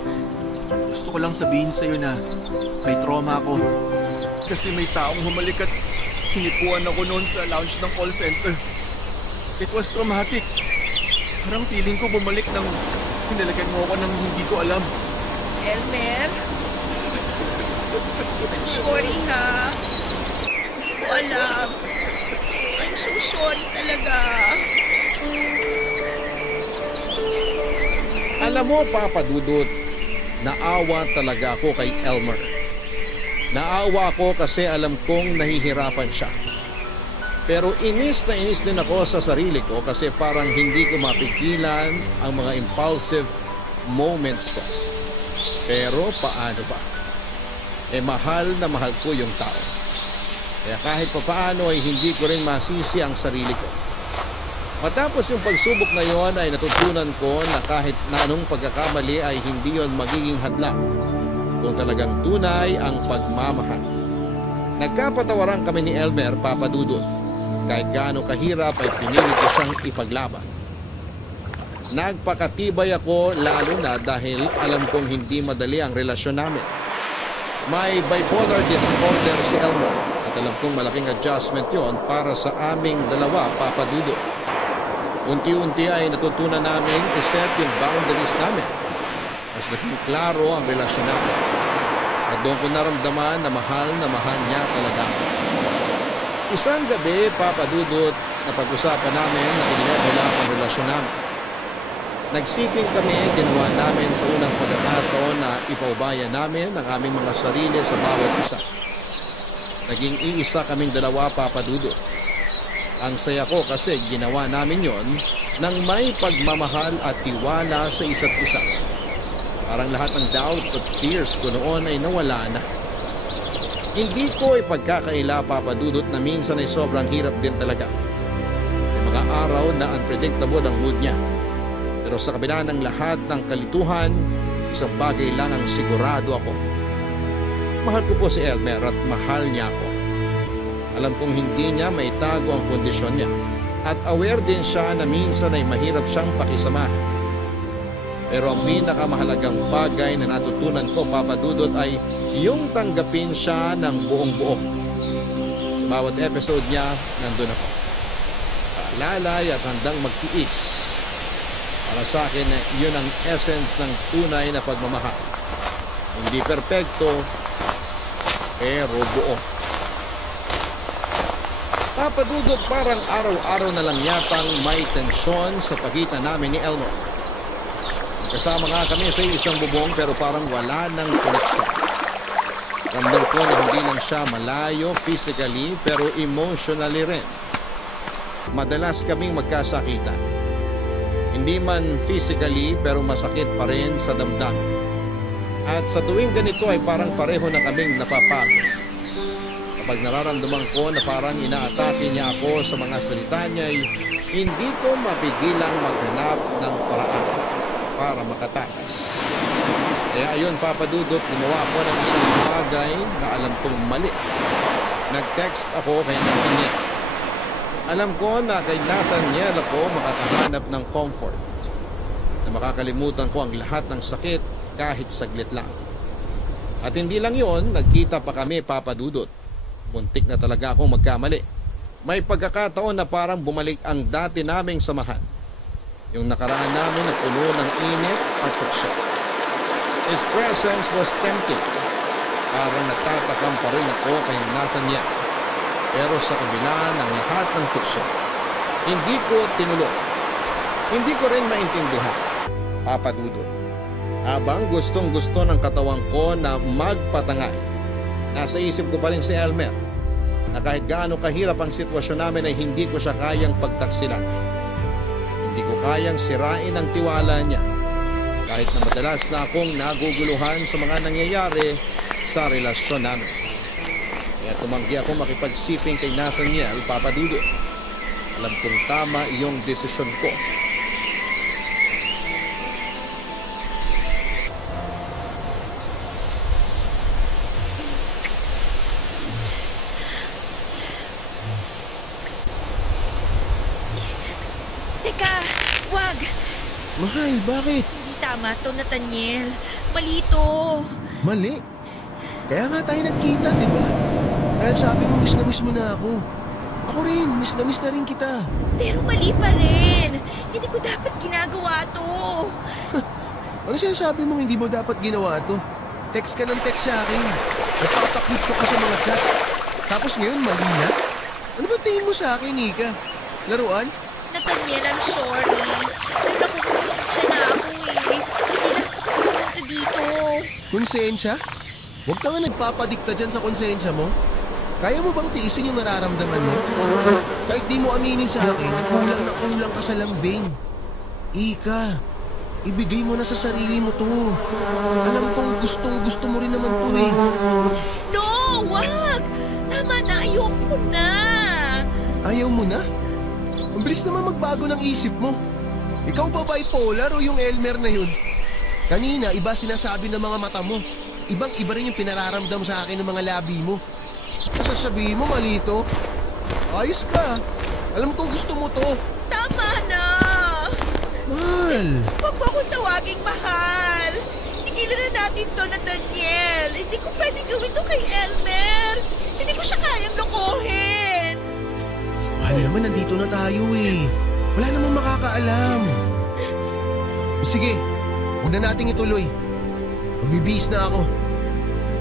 Gusto ko lang sabihin sa'yo na may trauma ako. Kasi may taong humalik at hinipuan ako noon sa lounge ng call center. It was traumatic. Parang feeling ko bumalik nang hinalagan mo ako nang hindi ko alam. Elmer? I'm sorry, ha? Hindi ko alam. I'm so sorry talaga. Alam mo, Papa Dudut, naawa talaga ako kay Elmer. Naawa ako kasi alam kong nahihirapan siya. Pero inis din ako sa sarili ko kasi parang hindi ko mapigilan ang mga impulsive moments ko. Pero paano ba? Mahal na mahal ko yung tao. Kaya kahit papaano ay hindi ko rin masisi ang sarili ko. Matapos yung pagsubok na yon ay natutunan ko na kahit na anong pagkakamali ay hindi yon magiging hadlang kung talagang tunay ang pagmamahal. Nagkapatawaran kami ni Elmer, Papa Dudut. Kahit gaano kahirap ay pinili ko siyang ipaglaban. Nagpakatibay ako lalo na dahil alam kong hindi madali ang relasyon namin. May bipolar disorder si Elmer at alam kong malaking adjustment yon para sa aming dalawa, Papa Dudut. Unti-unti ay natutunan namin iset yung boundaries namin. Mas naging klaro ang relasyon namin. At doon ko naramdaman na mahal niya talaga ako. Isang gabi, Papa Dudut, napag-usapan namin na in-level up ang relasyon namin. Nagsiping kami, ginawa namin sa unang pagkakataon na ipaubaya namin ang aming mga sarili sa bawat isa. Naging iisa kaming dalawa, Papa Dudut. Ang saya ko kasi ginawa namin yon nang may pagmamahal at tiwala sa isa't isa. Parang lahat ng doubts at fears ko noon ay nawala na. Hindi ko ipagkakaila, Papa Dudut, na minsan ay sobrang hirap din talaga. May mga araw na unpredictable ang mood niya. Pero sa kabila ng lahat ng kalituhan, isang bagay lang ang sigurado ako. Mahal ko po si Elmer at mahal niya ako. Alam kong hindi niya maitago ang kondisyon niya. At aware din siya na minsan ay mahirap siyang pakisamahan. Pero ang pinakamahalagang bagay na natutunan ko, Papa Dudut, ay yung tanggapin siya ng buong buo. Sa bawat episode niya, nandun ako. Paalalay at handang magtiis. Para sa akin, yun ang essence ng tunay na pagmamahal. Hindi perpekto, pero buo. Papa Dudut, parang araw-araw na lang yatang may tensyon sa pagitan namin ni Elmer. Kasama nga kami sa isang bubong pero parang wala ng koneksyon. Ramdam ko na hindi lang siya malayo physically pero emotionally rin. Madalas kaming magkasakitan. Hindi man physically pero masakit pa rin sa damdamin. At sa tuwing ganito ay parang pareho na kaming napapagod. Kapag nararamdaman ko na parang inaatake niya ako sa mga salita niya ay hindi ko mapigilang maghanap ng paraan para makatakas. Kaya ayun, Papa Dudut, gumawa ako ng isang bagay na alam kong mali. Nag-text ako kay Nathaniel. Alam ko na kay Nathaniel ako makakahanap ng comfort. Na makakalimutan ko ang lahat ng sakit kahit saglit lang. At hindi lang yon, nagkita pa kami, Papa Dudut. Muntik na talaga akong magkamali. May pagkakataon na parang bumalik ang dati naming samahan. Yung nakaraan namin na puno ng init at tukso. His presence was tempting. Parang natatakam pa rin ako kay Nathaniel. Pero sa kabila ng lahat ng tukso, hindi ko tinulog. Hindi ko rin maintindihan, Papa Dudut. Habang gustong-gusto ng katawan ko na magpatangay, nasa isip ko pa rin si Elmer na kahit gaano kahirap ang sitwasyon namin ay hindi ko siya kayang pagtaksilan. Hindi ko kayang sirain ang tiwala niya kahit na madalas na akong naguguluhan sa mga nangyayari sa relasyon namin. Kaya tumanggi ako makipagsiping kay Nathaniel, Papa Dudut. Alam kong tama iyong desisyon ko. Teka, wag! Mahal, bakit? Hindi tama to, Nathaniel. Mali to. Mali. Kaya nga tayo nagkita, di ba? Dahil sabi mo miss mo na ako. Ako rin, miss na rin kita. Pero mali pa rin. Hindi ko dapat ginagawa to. Ano sinasabi mo hindi mo dapat ginawa to? Text ka ng text sa akin. Nagpapakwit ko ka sa mga chat. Tapos ngayon mali na? Ano ba tingin mo sa akin, Nika? Laruan? Nathaniel, I'm sorry. Nagkakonsensya na ako eh. Hindi lang ako pumunta dito. Konsensya? Huwag ka nga nagpapadikta dyan sa konsensya mo. Kaya mo bang tiisin yung nararamdaman mo? Kahit di mo aminin sa akin, kulang ka sa lambing. Ika, ibigay mo na sa sarili mo to. Alam kong gustong-gusto mo rin naman to eh. No, wag! Tama na, ayoko na. Ayaw mo na? Ang bilis naman magbago ng isip mo. Ikaw ba bipolar o yung Elmer na yun? Kanina, iba sinasabi ng mga mata mo. Ibang-iba rin yung pinararamdam sa akin ng mga labi mo. Sasabihin mo mali to? Ayos ka. Alam ko gusto mo to. Tama na. Mahal. Huwag mo akong tawaging mahal. Tigilan na natin to, Nathaniel. Hindi ko pwede gawin to kay Elmer. Hindi ko siya kayang lokohin. Mahal naman, nandito na tayo eh. Wala namang makakaalam. Sige, huwag na nating ituloy. Magbibihis na ako.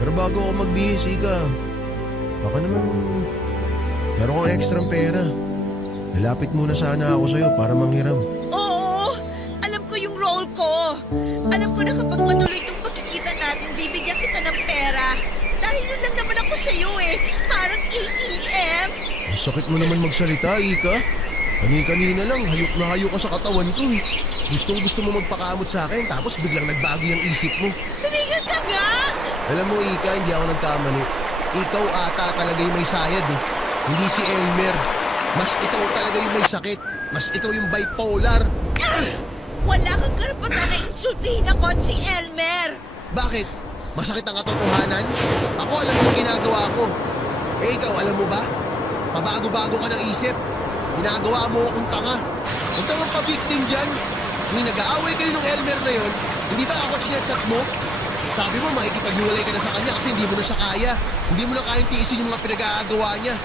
Pero bago ako magbihis, Ika, baka naman meron kang ekstrang pera. Lalapit muna sana ako sa'yo para manghiram. Oo, alam ko yung role ko. Alam ko na kapag matuloy itong pagkikita natin, bibigyan kita ng pera. Dahil yun lang naman ako sa'yo eh. Parang ATM. Ang sakit mo naman magsalita, Ika. Kani-kanina lang, hayok na hayok ka sa katawan ko eh. Gustong gusto mo magpakamot sa akin tapos biglang nagbago yung isip mo. Tumigil ka nga! Alam mo, Ika, hindi ako nagkamali. Ikaw ata talaga yung may sayad eh. Hindi si Elmer. Mas ikaw talaga yung may sakit. Mas ikaw yung bipolar. Ah! Wala kang karapatan na insultihin ako at si Elmer. Bakit? Masakit ang katotohanan? Ako alam mo yung ginagawa ko. Eh ikaw, alam mo ba? Pabago-bago ka ng isip. Ginagawa mo akong tanga. Huwag kang magpa-victim dyan. Kung nag-aaway kayo ng Elmer na yon, hindi ba ako chinachat mo? Sabi mo, makikipaghiwalay ka na sa kanya kasi hindi mo na siya kaya. Hindi mo na kayang tiisin yung mga pinag-aagawa niya.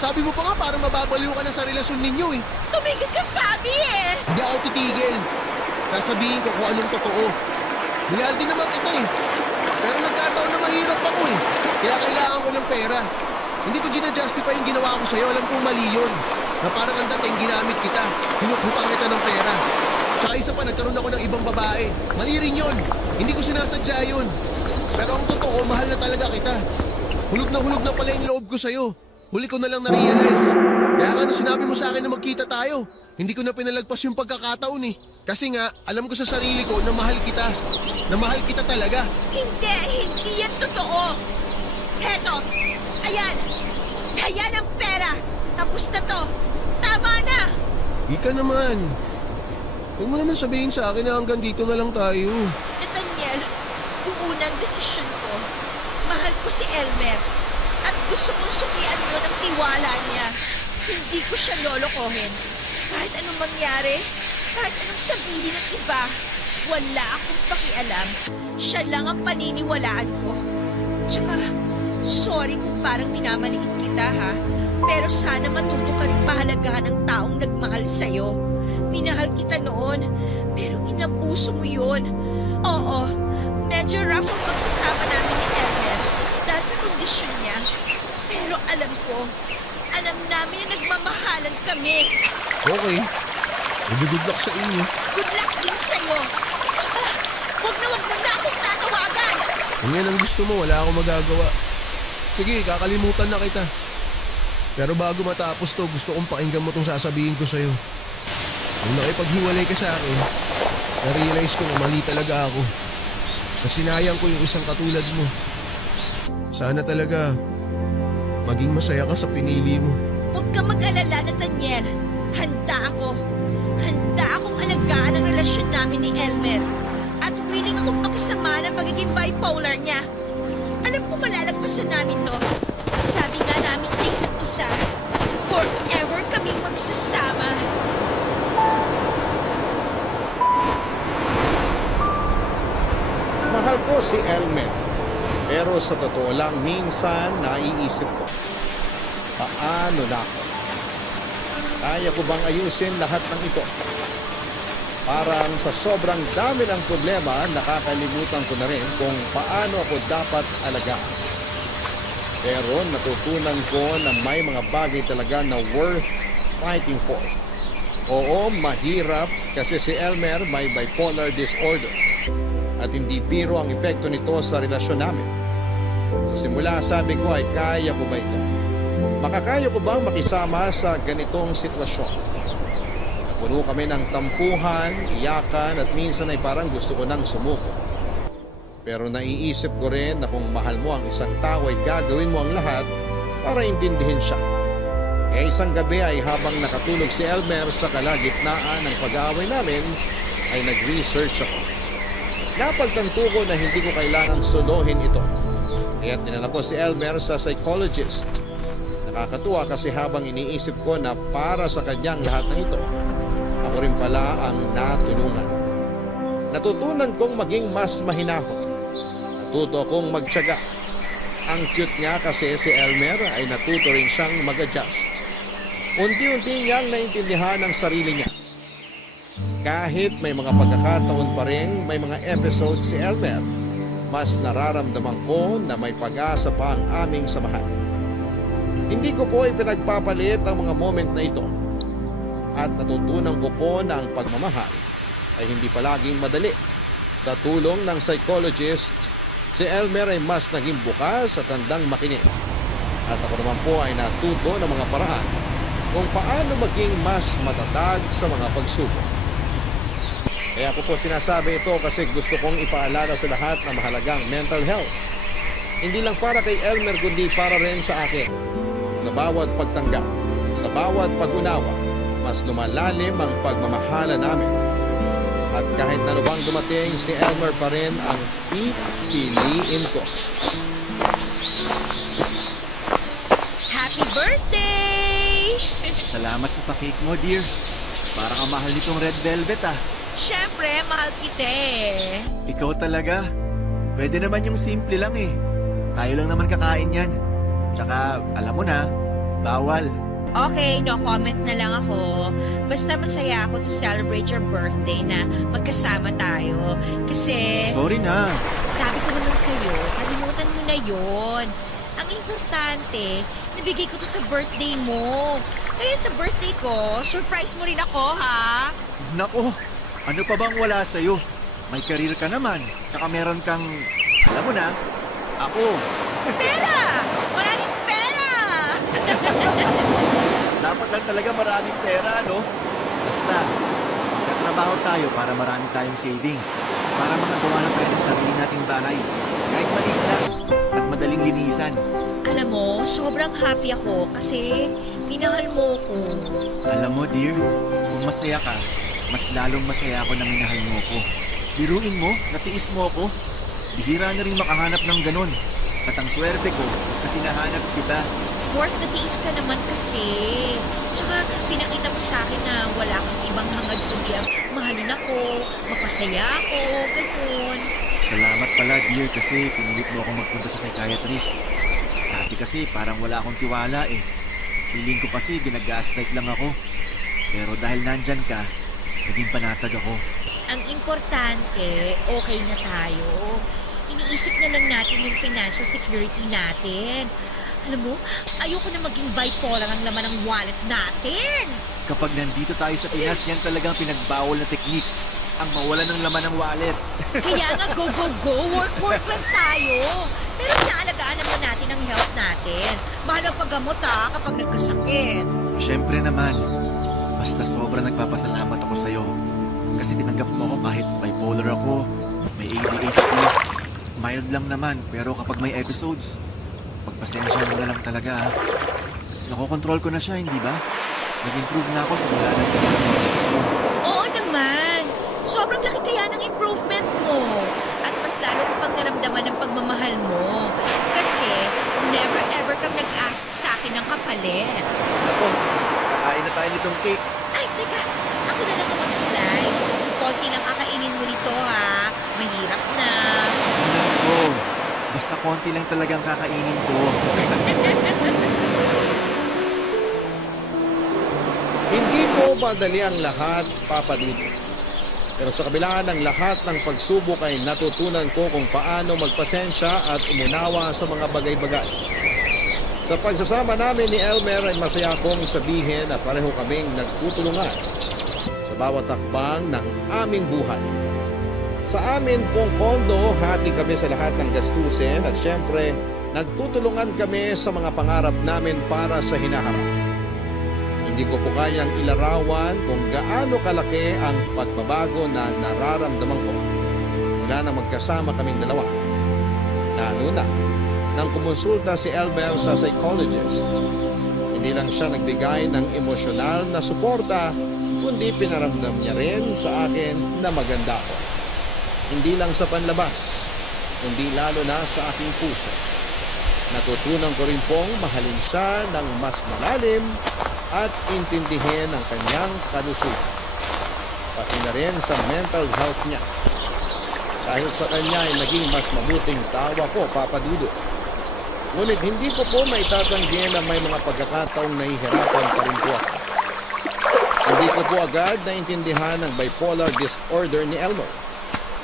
Sabi mo pa nga parang mababaliw ka na sa relasyon ninyo eh. Tumigil ka sabi eh. Hindi ako titigil. Sasabihin ko kung anong totoo. Minahal din naman kita eh. Pero nagkataon na mahirap ako eh. Kaya kailangan ko ng pera. Hindi ko ginajustify yung ginawa ko sa'yo. Alam kong mali yun. Na parang ang dating ginamit kita. Hinukhutang kita ng pera. Tsaka isa pa, nagkaroon ako ng ibang babae. Mali rin yun. Hindi ko sinasadya yun. Pero ang totoo, mahal na talaga kita. Hulog na pala yung loob ko sa'yo. Huli ko na lang na-realize. Kaya nga nung sinabi mo sa akin na magkita tayo, hindi ko na pinalagpas yung pagkakataon eh. Kasi nga, alam ko sa sarili ko na mahal kita. Na mahal kita talaga. Hindi yan totoo. Heto, ayan. Ayan ang pera. Tapos na to. Tama na. Ika naman. Huwag mo naman sabihin sa akin na hanggang dito na lang tayo. Nathaniel, kung unang desisyon ko, mahal ko si Elmer. At gusto kong suklian mo ng tiwala niya. Hindi ko siya lolokohin. Kahit anong mangyari, kahit anong sabihin ng iba, wala akong pakialam. Siya lang ang paniniwalaan ko. Tsaka, sorry kung parang minamaliit kita ha. Pero sana matuto ka rin pahalagahan ng taong nagmahal sa'yo. Minahal kita noon, pero inabuso mo yun. Oo, medyo rough ang pagsasama namin ni Elmer dahil sa kondisyon niya. Pero alam namin na nagmamahalan kami. Okay. Good luck sa inyo. Good luck din sa'yo. Tsaka, wag na akong tatawagan. Kung yan ang gusto mo, wala akong magagawa. Sige, kakalimutan na kita. Pero bago matapos to, gusto kong pakinggan mo tong sasabihin ko sa'yo. Kung nakipaghiwalay ka sa akin, na-realize ko na mali talaga ako. Na sinayang ko yung isang katulad mo. Sana talaga maging masaya ka sa pinili mo. Huwag ka mag-alala, Nathaniel. Handa ako. Handa akong alagaan ang relasyon namin ni Elmer. At willing akong pakisama ng pagiging bipolar niya. Alam ko malalagpasan namin to. Sabi nga namin sa isa't isa, forever kaming magsasama. Mahal ko si Elmer. Pero sa totoo lang, minsan naiisip ko, paano na ako? Kaya ko bang ayusin lahat ng ito? Parang sa sobrang dami ng problema, nakakalimutan ko na rin kung paano ako dapat alagaan. Pero natutunan ko na may mga bagay talaga na worth fighting for. Oo, mahirap kasi si Elmer may bipolar disorder. At hindi biro ang epekto nito sa relasyon namin. Sa simula sabi ko ay kaya ko ba ito? Makakaya ko bang makisama sa ganitong sitwasyon? Napuno kami ng tampuhan, iyakan at minsan ay parang gusto ko nang sumuko. Pero naiisip ko rin na kung mahal mo ang isang tao ay gagawin mo ang lahat para intindihin siya. Kaya isang gabi ay habang nakatulog si Elmer sa kalagitnaan ng pag-aaway namin ay nag-research ako. Napagtanto ko na hindi ko kailangang solohin ito. Kaya dinala ko si Elmer sa psychologist. Nakakatuwa kasi habang iniisip ko na para sa kanyang lahat ng ito, ako rin pala ang natulungan. Natutunan kong maging mas mahinahon. Natuto akong magtiyaga. Ang cute nga kasi si Elmer ay natuto rin siyang mag-adjust. Unti-unti niyang naintindihan ang sarili niya. Kahit may mga pagkakataon pa rin, may mga episode si Elmer mas nararamdaman ko na may pag-asa pa ang aming samahan. Hindi ko po ipinagpapalit ang mga moment na ito at natutunan ko po na ang pagmamahal ay hindi palaging madali. Sa tulong ng psychologist, si Elmer ay mas naging bukas at handang makinig. At ako naman po ay natuto ng mga paraan kung paano maging mas matatag sa mga pagsubok. Kaya ko po sinasabi ito kasi gusto kong ipaalala sa lahat na mahalagang mental health. Hindi lang para kay Elmer kundi para rin sa akin. Sa bawat pagtanggap, sa bawat pag-unawa, mas lumalalim ang pagmamahala namin. At kahit na bang dumating, si Elmer pa rin ang pipiliin ko. Happy birthday! Salamat sa pa-cake mo, dear. Parang ang mahal nitong red velvet ah. Siyempre, mahal kita eh. Ikaw talaga. Pwede naman yung simple lang eh. Tayo lang naman kakain yan. Tsaka, alam mo na, bawal. Okay, no comment na lang ako. Basta masaya ako to celebrate your birthday na magkasama tayo. Kasi, Sorry na. sabi ko naman sa'yo, kalimutan mo na yon. Ang importante, nabigay ko to sa birthday mo. Kaya sa birthday ko, surprise mo rin ako, ha? Nako, ano pa bang wala sa'yo? May karir ka naman. Tsaka meron kang, alam mo na, ako. Pera! Maraming pera! Dapat lang talaga maraming pera, no? Basta, magkatrabaho tayo para marami tayong savings. Para makagawa na tayo ng sarili nating bahay. Kahit maliit lang at madaling linisan. Alam mo, sobrang happy ako kasi minahal mo ko. Alam mo, dear, kung masaya ka, mas lalong masaya ako na minahal mo ko. Biruin mo, natiis mo ako. Bihira na rin makahanap ng ganun. At ang swerte ko, kasi nahanap kita. Worth na tiis ka naman kasi. Tsaka pinakita mo sa akin na wala kang ibang hangad kundi ang mahalin ako, mapasaya ako, ganun. Salamat pala, dear, kasi pinilit mo akong magpunta sa psychiatrist. Dati kasi parang wala akong tiwala eh. Feeling ko kasi ginag-gaslight lang ako. Pero dahil nandyan ka, naging panatag ako. Ang importante, okay na tayo. Iniisip na lang natin yung financial security natin. Alam mo, ayoko na maging bipolar ang laman ng wallet natin. Kapag nandito tayo sa Pinas, yan talagang pinagbawal na teknik. Ang mawala ng laman ng wallet. Kaya nga, go, go, go. Work lang tayo. Pero inaalagaan naman natin ang health natin. Mahal ang paggamot kapag nagkasakit. Siyempre naman, basta sobrang nagpapasalamat ako sa'yo. Kasi tinanggap mo ako kahit bipolar ako, may ADHD. Mild lang naman, pero kapag may episodes, pagpasensya mo na lang talaga ha. Nakokontrol ko na siya, hindi ba? Nag-improve na ako simula ng ganyan ang ko. Oo naman. Sobrang laki kaya ng improvement mo. At mas lalo ko pang naramdaman ang pagmamahal mo. Kasi never ever kang nag-ask sa akin ng kapalit. Ako, kakain na tayo nitong cake. Ay, teka. Ako na lang ang mag-slice. Konti lang kakainin mo nito ha. Mahirap na. Alam ko, basta konti lang talagang kakainin ko. Hindi po madali ang lahat, Papa Dudu. Pero sa kabila ng lahat ng pagsubok ay natutunan ko kung paano magpasensya at umunawa sa mga bagay-bagay. Sa pagsasama namin ni Elmer ay masaya akong sabihin na pareho kaming nagtutulungan sa bawat takbang ng aming buhay. Sa amin pong kondo, hati kami sa lahat ng gastusin at syempre, nagtutulungan kami sa mga pangarap namin para sa hinaharap. Hindi ko po kayang ilarawan kung gaano kalaki ang pagbabago na nararamdaman ko mula nang magkasama kaming dalawa. Lalo na nang kumonsulta si Elmer sa psychologist. Hindi lang siya nagbigay ng emosyonal na suporta, kundi pinaramdam niya rin sa akin na maganda ako. Hindi lang sa panlabas, kundi lalo na sa aking puso. Natutunan ko rin pong mahalin siya ng mas malalim at intindihin ang kanyang kalusugan. Pati na rin sa mental health niya. Dahil sa kanya ay naging mas mabuting tawa ko, Papa Dudu. Ngunit hindi ko po maitatanggi na may mga pagkakataong nahihirapan pa rin po ako. Hindi ko po agad naintindihan ang bipolar disorder ni Elmer.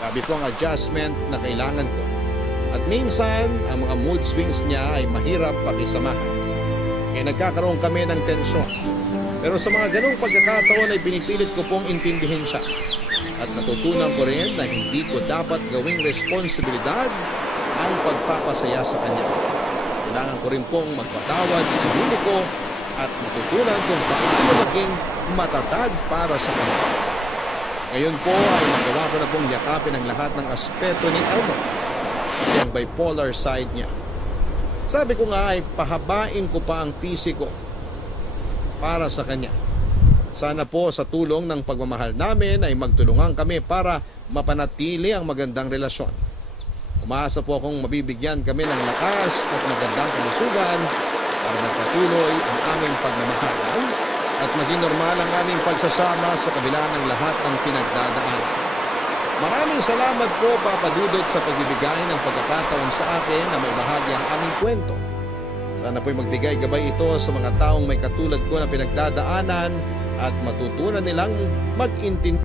Sabi ko ang adjustment na kailangan ko. At minsan, ang mga mood swings niya ay mahirap pakisamahan. Kaya nagkakaroon kami ng tensyon. Pero sa mga ganong pagkakataon ay pinipilit ko pong intindihin siya. At natutunan ko rin na hindi ko dapat gawing responsibilidad ang pagpapasaya sa kanya. Kailangan ko rin pong magpatawad sa sarili ko at matutunan kung paano maging matatag para sa kanya. Ngayon po ay nagawa ko na pong yakapin ang lahat ng aspeto ni Elmo, yung bipolar side niya. Sabi ko nga ay pahabain ko pa ang pisiko para sa kanya. Sana po sa tulong ng pagmamahal namin ay magtulungan kami para mapanatili ang magandang relasyon. Umaasa po akong mabibigyan kami ng lakas at magandang kalusugan para magpatuloy ang aming pagmamahalan at maging normal ang aming pagsasama sa kabila ng lahat ng pinagdadaan. Maraming salamat po, Papa Dudut, sa pagbibigay ng pagkakataon sa akin na maibahagi ang aming kwento. Sana po'y magbigay gabay ito sa mga taong may katulad ko na pinagdadaanan at matutunan nilang mag-intindi